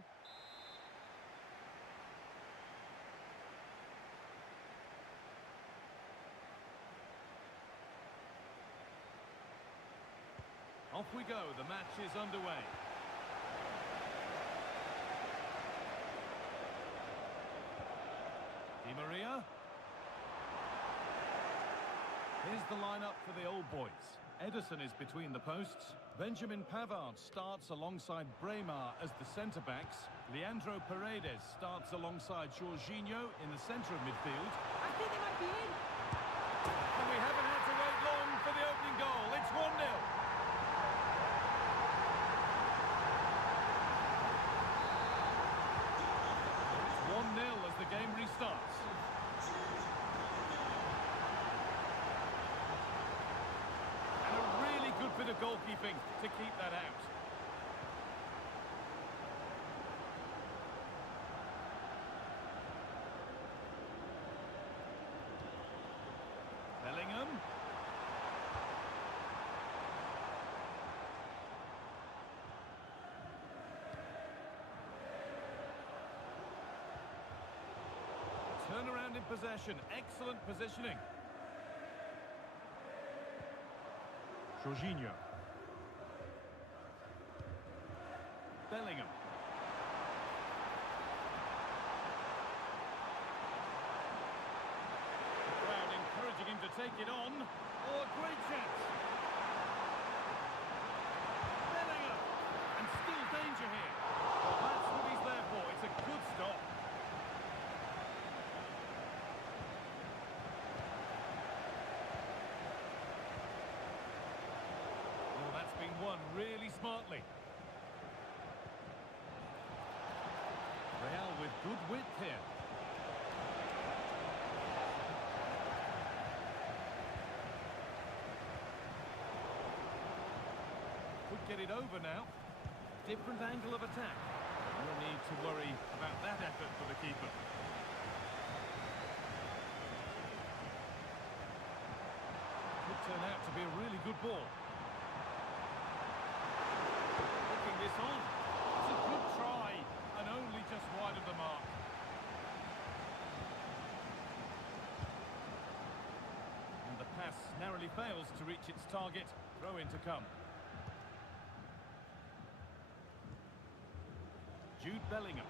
Off we go, the match is underway. Di Maria. Here's the lineup for the old boys. Ederson is between the posts. Benjamin Pavard starts alongside Braemar as the centre-backs. Leandro Paredes starts alongside Jorginho in the centre of midfield. I think they might be in. And we haven't had to wait long for the opening goal. It's 1-0. 1-0 as the game restarts. And a really good bit of goalkeeping to keep that out. Bellingham. Turnaround in possession, excellent positioning. Jorginho. Bellingham. The crowd encouraging him to take it on. Oh, a great chance. Bellingham. And still danger here. Well, that's what he's there for. It's a good stop. Won really smartly. Real with good width here. Could get it over now. Different angle of attack. No need to worry about that effort for the keeper. Could turn out to be a really good ball. This on. It's a good try, and only just wide of the mark. And the pass narrowly fails to reach its target. Throw in to come. Jude Bellingham.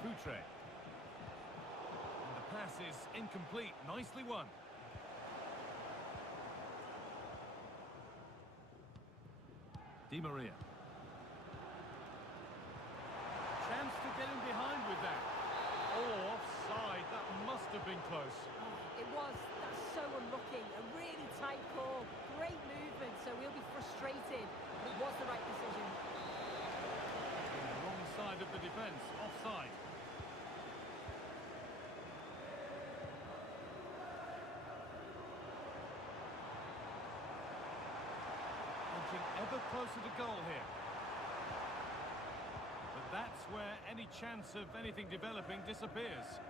Poutre. And the pass is incomplete. Nicely won. Di Maria. Chance to get in behind with that. Oh, offside. That must have been close. It was. That's so unlucky. A really tight call. Great movement, so we'll be frustrated. But it was the right decision. On the wrong side of the defence. Offside. Ever closer to goal here. But that's where any chance of anything developing disappears.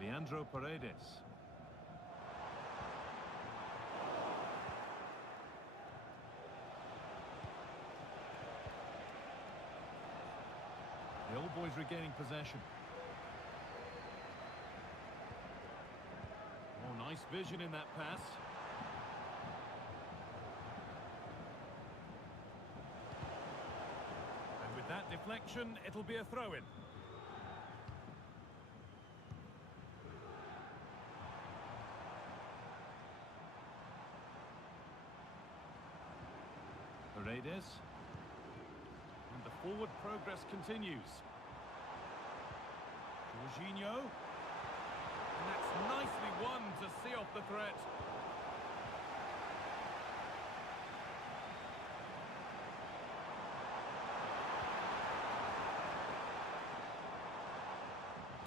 Leandro Paredes. The old boys regaining possession. Oh, nice vision in that pass. And with that deflection, it'll be a throw-in. Paredes. And the forward progress continues. Jorginho. And that's nicely won to see off the threat.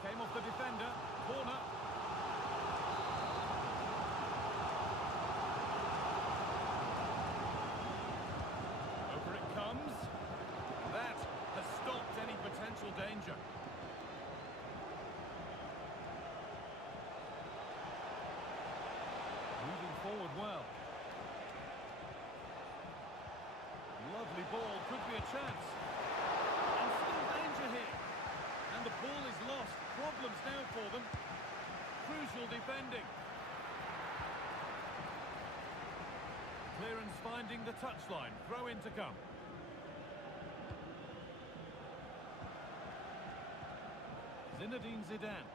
Came off the defender. Corner. danger. Moving forward well. Lovely ball, could be a chance. And still danger here. And the ball is lost. Problems now for them. Crucial defending. Clearance finding the touchline. Throw in to come. Zinedine Zidane.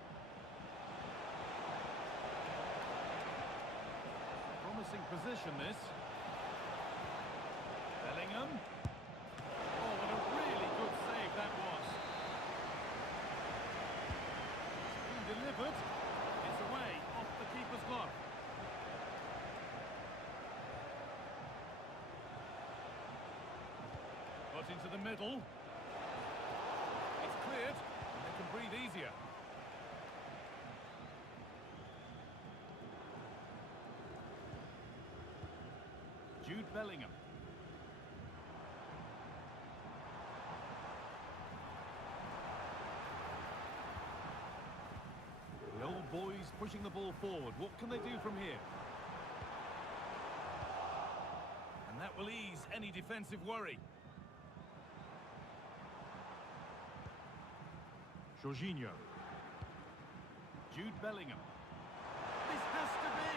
Promising position this. Bellingham. Oh, what a really good save that was. It's been delivered. It's away, off the keeper's glove. Got into the middle. It's cleared, and they can breathe easier. Jude Bellingham. The old boys pushing the ball forward. What can they do from here? And that will ease any defensive worry. Jorginho. Jude Bellingham. This has to be.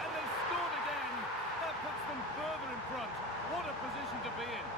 And they've scored again. That puts them further in front. What a position to be in.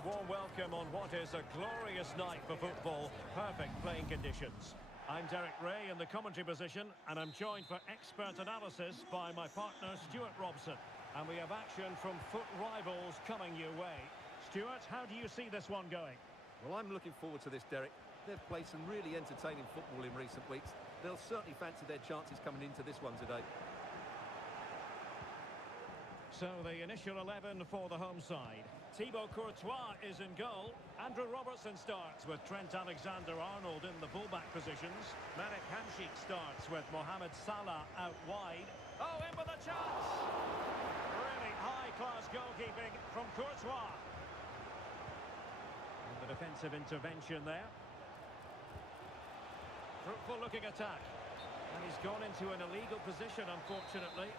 a warm welcome on what is a glorious night for football. Perfect playing conditions. I'm Derek Ray in the commentary position, and I'm joined for expert analysis by my partner Stuart Robson. And we have action from foot rivals coming your way. Stuart, how do you see this one going? Well, I'm looking forward to this, Derek. They've played some really entertaining football in recent weeks. They'll certainly fancy their chances coming into this one today. So the initial 11 for the home side. Thibaut Courtois is in goal. Andrew Robertson starts with Trent Alexander-Arnold in the fullback positions. Marek Hamšík starts with Mohamed Salah out wide. Oh, in with a chance! Really high-class goalkeeping from Courtois. And the defensive intervention there. Fruitful looking attack. And he's gone into an illegal position, unfortunately.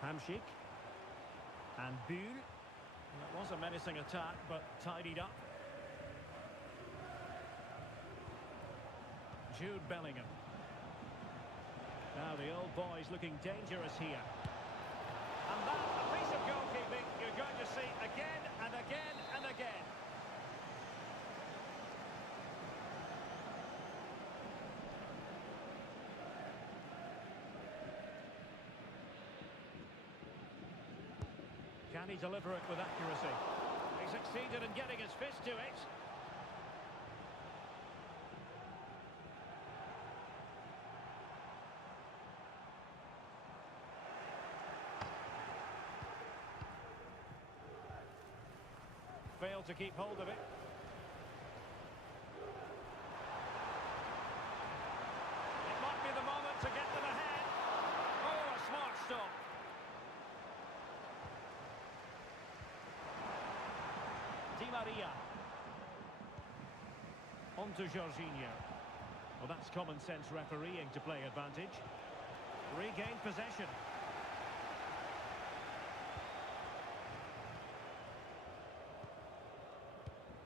Hamšík. And Bühl. That was a menacing attack, but tidied up. Jude Bellingham. Now the old boy's looking dangerous here. And that, a piece of goalkeeping you're going to see again and again and again. Can he deliver it with accuracy? He succeeded in getting his fist to it. Failed to keep hold of it. It might be the moment to get them ahead. Oh, a smart stop. Di Maria. On to Jorginho. Well, that's common sense refereeing to play advantage. Regained possession.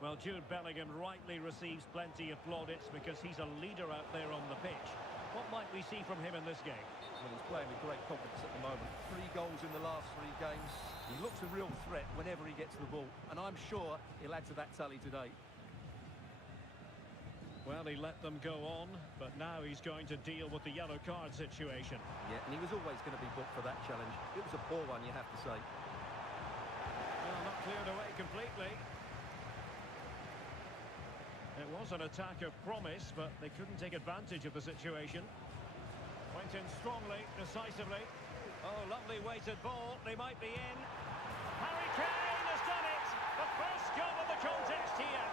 Well, Jude Bellingham rightly receives plenty of plaudits because he's a leader out there on the pitch. What might we see from him in this game? Well, he's playing with great confidence at the moment. 3 goals in the last 3 games. He looks a real threat whenever he gets the ball, and I'm sure he'll add to that tally today. Well, he let them go on, but now he's going to deal with the yellow card situation. Yeah, and he was always going to be booked for that challenge. It was a poor one, you have to say. Well, not cleared away completely. It was an attack of promise, but they couldn't take advantage of the situation. Went in strongly, decisively. Oh, lovely weighted ball. They might be in. Harry Kane has done it! The first goal of the contest here.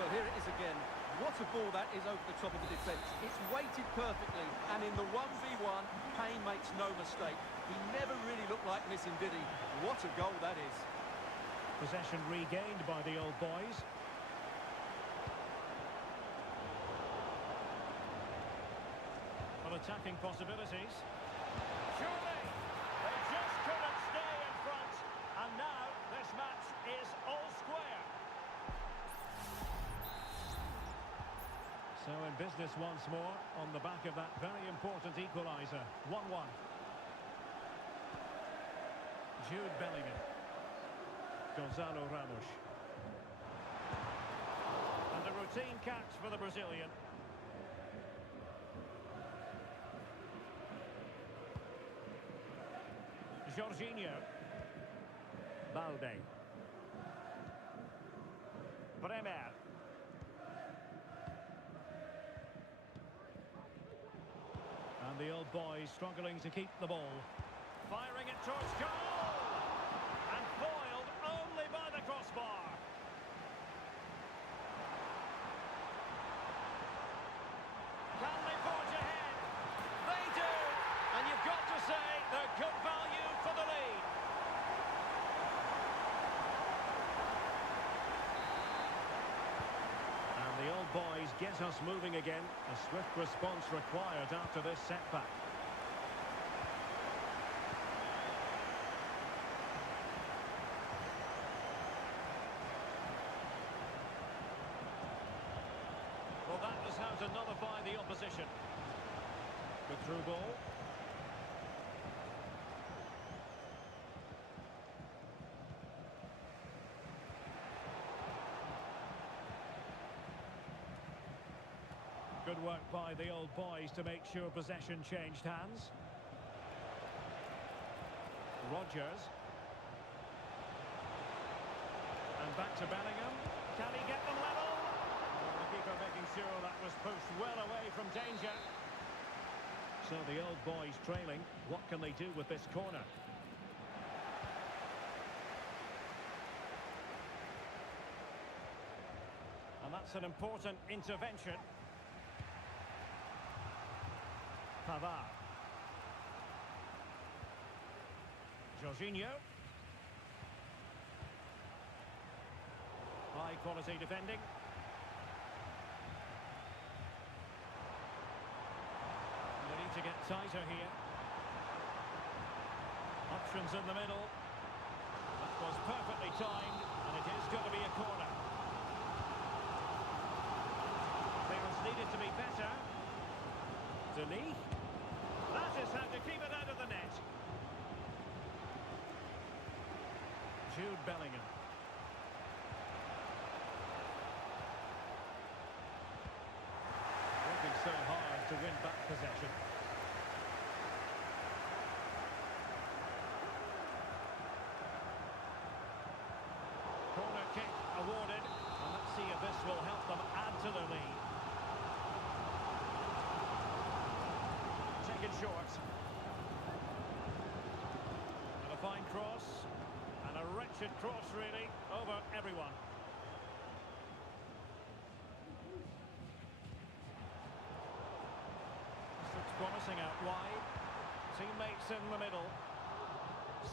Well, here it is again. What a ball that is over the top of the defence. It's weighted perfectly, and in the 1v1, Kane makes no mistake. He never really looked like missing, did he? What a goal that is. Possession regained by the old boys. Well, attacking possibilities. Surely! They just couldn't stay in front. And now this match is all square. So in business once more on the back of that very important equaliser. 1-1. Jude Bellingham. Gonzalo Ramos. And a routine catch for the Brazilian. Jorginho. Balde. Bremer. And the old boys struggling to keep the ball. Firing it towards goal! And foiled only by the crossbar. Can they forge ahead? They do! And you've got to say they're good value for the lead. And the old boys get us moving again. A swift response required after this setback. Well, that is how to nullify the opposition. opposition. Good through ball. Good work by the old boys to make sure possession changed hands. Rodgers. And back to Bellingham. Can he get them level? Well, the keeper making sure that was pushed well away from danger. So the old boys trailing. What can they do with this corner? And that's an important intervention. Pavard. Jorginho. High quality defending. They need to get tighter here. Options in the middle. That was perfectly timed, and it is going to be a corner. Clearance needed to be better. Denis. That is how to keep it out of the net. Jude Bellingham. Working so hard to win back possession. Corner kick awarded. And let's see if this will help them add to their lead. Taken short. And a fine cross. And a wretched cross, really, over everyone. This looks promising out wide. Teammates in the middle.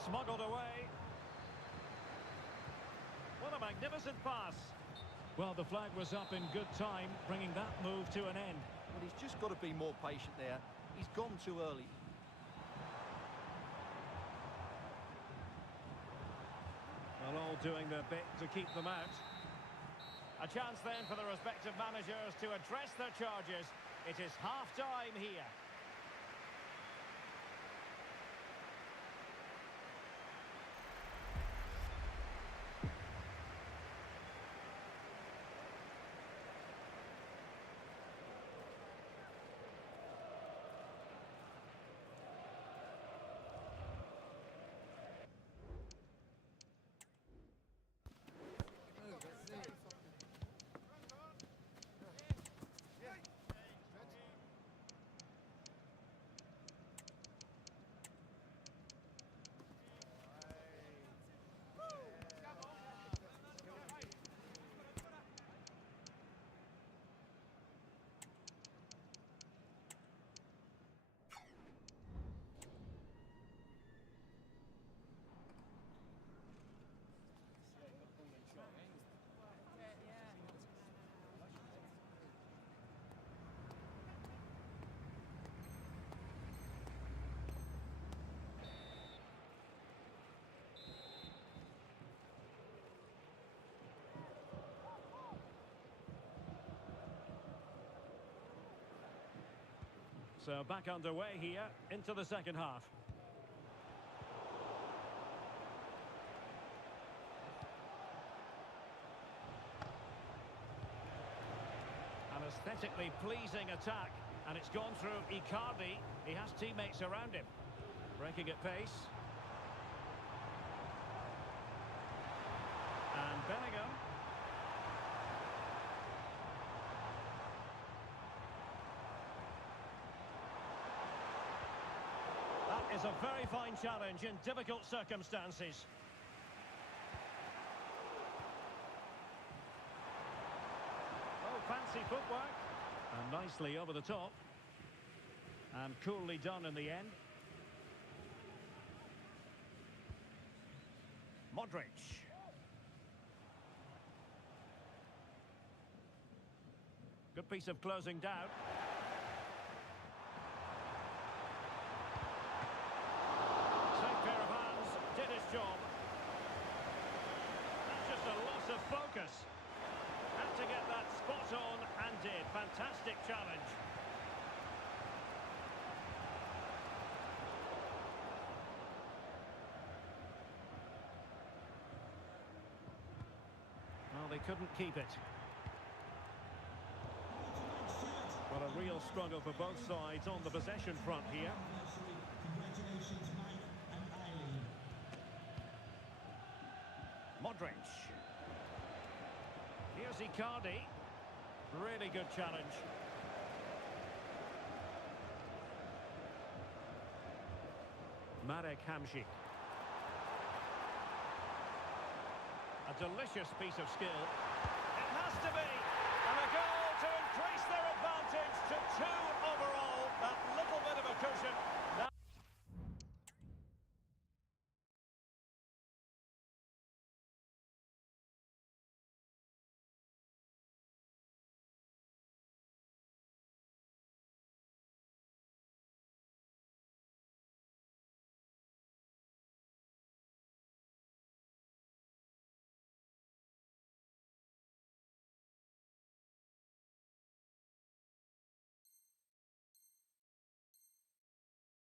Smuggled away. What a magnificent pass. Well, the flag was up in good time, bringing that move to an end. Well, he's just got to be more patient there. He's gone too early. Well, all doing their bit to keep them out. A chance then for the respective managers to address their charges. It is half-time here. So back underway here into the second half. An aesthetically pleasing attack, and it's gone through Icardi. He has teammates around him. Breaking at pace. And Bellingham. That is a very fine challenge in difficult circumstances. Oh, fancy footwork. And nicely over the top. And coolly done in the end. Modric. Good piece of closing down. Safe pair of hands, did his job. That's just a loss of focus. Had to get that spot on and did. Fantastic challenge. couldn't keep it. Well, a real struggle for both sides on the possession front here. Modric. Here's Icardi. Really good challenge. Marek Hamšík. A delicious piece of skill. It has to be. And a goal to increase their advantage to 2 overall. That little bit of a cushion.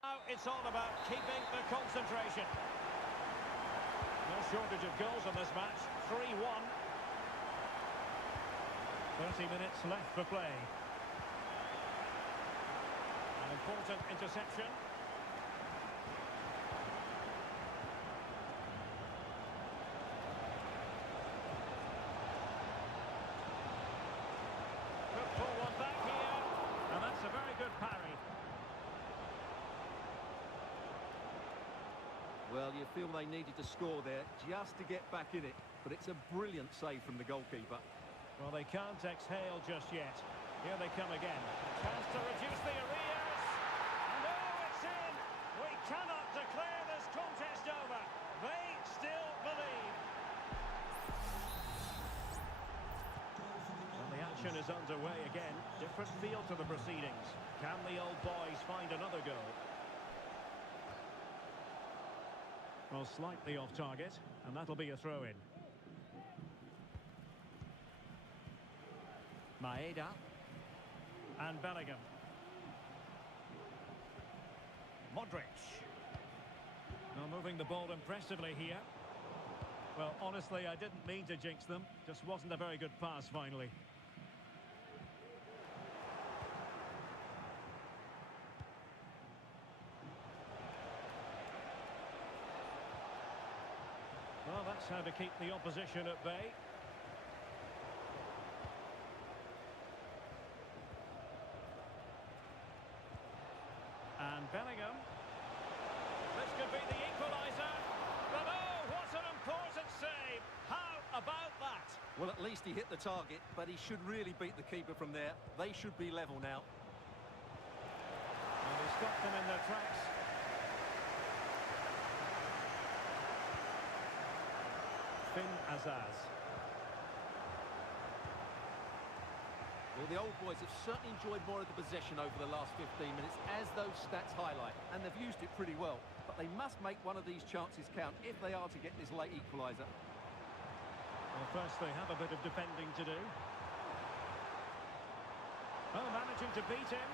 Now it's all about keeping the concentration. No shortage of goals in this match. 3-1. 30 minutes left for play. An important interception. Could pull one back here. And that's a very good parry. Well, you feel they needed to score there just to get back in it. But it's a brilliant save from the goalkeeper. Well, they can't exhale just yet. Here they come again. Chance to reduce the arrears. And oh, it's in! We cannot declare this contest over. They still believe. And the action is underway again. Different feel to the proceedings. Can the old boys find another goal? Well, slightly off target, and that'll be a throw-in. Maeda. And Bellingham. Modric. Now moving the ball impressively here. Well, honestly, I didn't mean to jinx them. Just wasn't a very good pass, finally. Well, that's how to keep the opposition at bay. And Bellingham. This could be the equaliser. But oh, what an important save. How about that? Well, at least he hit the target, but he should really beat the keeper from there. They should be level now. And he stopped them in their tracks. Finn Azaz. Well, the old boys have certainly enjoyed more of the possession over the last 15 minutes, as those stats highlight, and they've used it pretty well. But they must make one of these chances count if they are to get this late equaliser. Well, first they have a bit of defending to do. Oh, managing to beat him.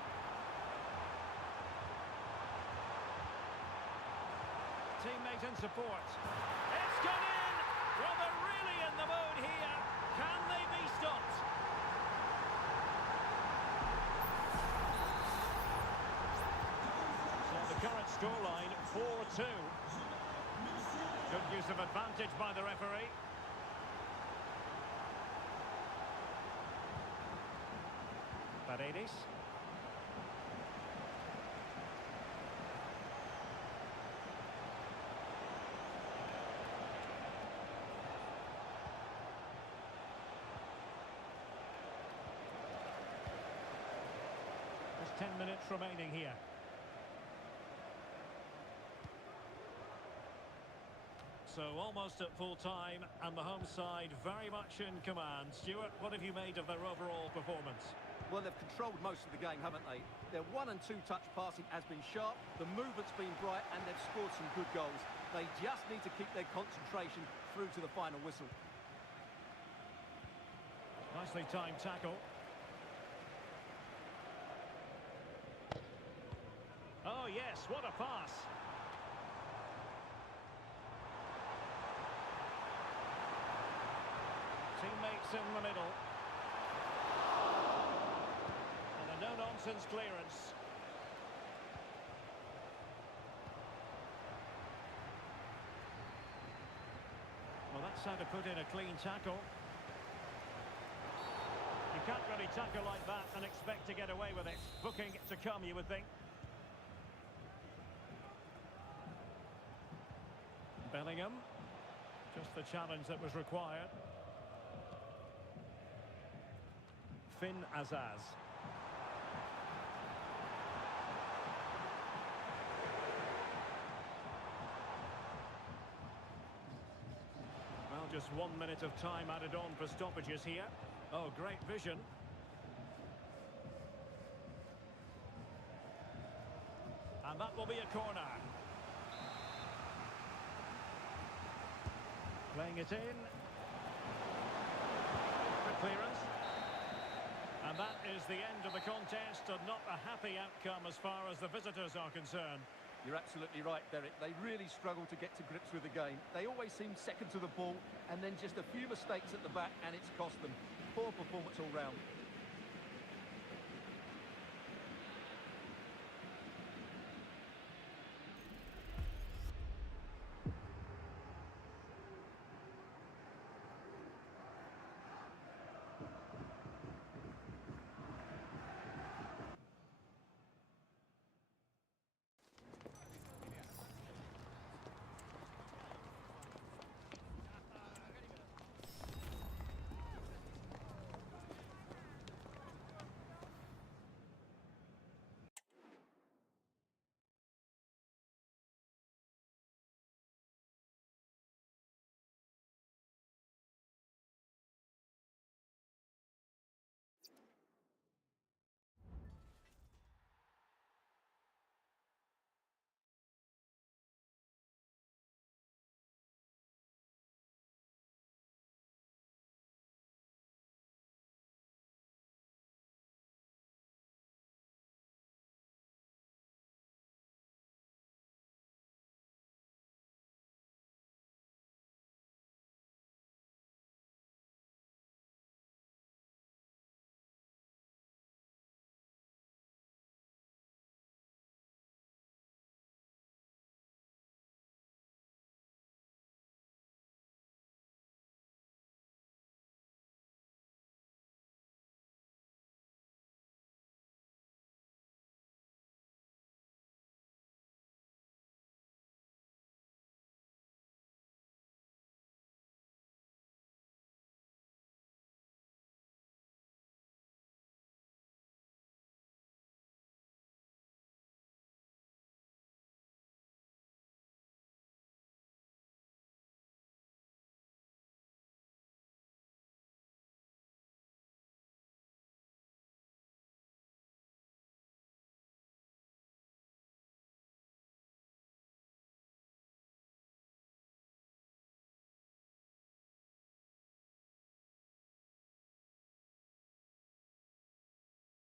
Teammate in support. It's gone in! Well, they're really in the mood here. Can they be stopped? So the current scoreline, 4-2. Good use of advantage by the referee. Paredes. There's 10 minutes remaining here. So almost at full time, and the home side very much in command. Stuart, what have you made of their overall performance? Well, they've controlled most of the game, haven't they? Their 1- and 2-touch passing has been sharp, the movement's been bright, and they've scored some good goals. They just need to keep their concentration through to the final whistle. Nicely timed tackle. Oh, yes, what a pass. Teammates It's in the middle. And a no-nonsense clearance. Well, that's how to put in a clean tackle. You can't really tackle like that and expect to get away with it. Booking to come, you would think. Bellingham. Just the challenge that was required. Finn Azaz. Well, just 1 minute of time added on for stoppages here. Oh, great vision. And that will be a corner. Playing it in. Good clearance. And that is the end of the contest, and not a happy outcome as far as the visitors are concerned. You're absolutely right, Derek. They really struggle to get to grips with the game. They always seem second to the ball, and then just a few mistakes at the back, and it's cost them. Poor performance all round.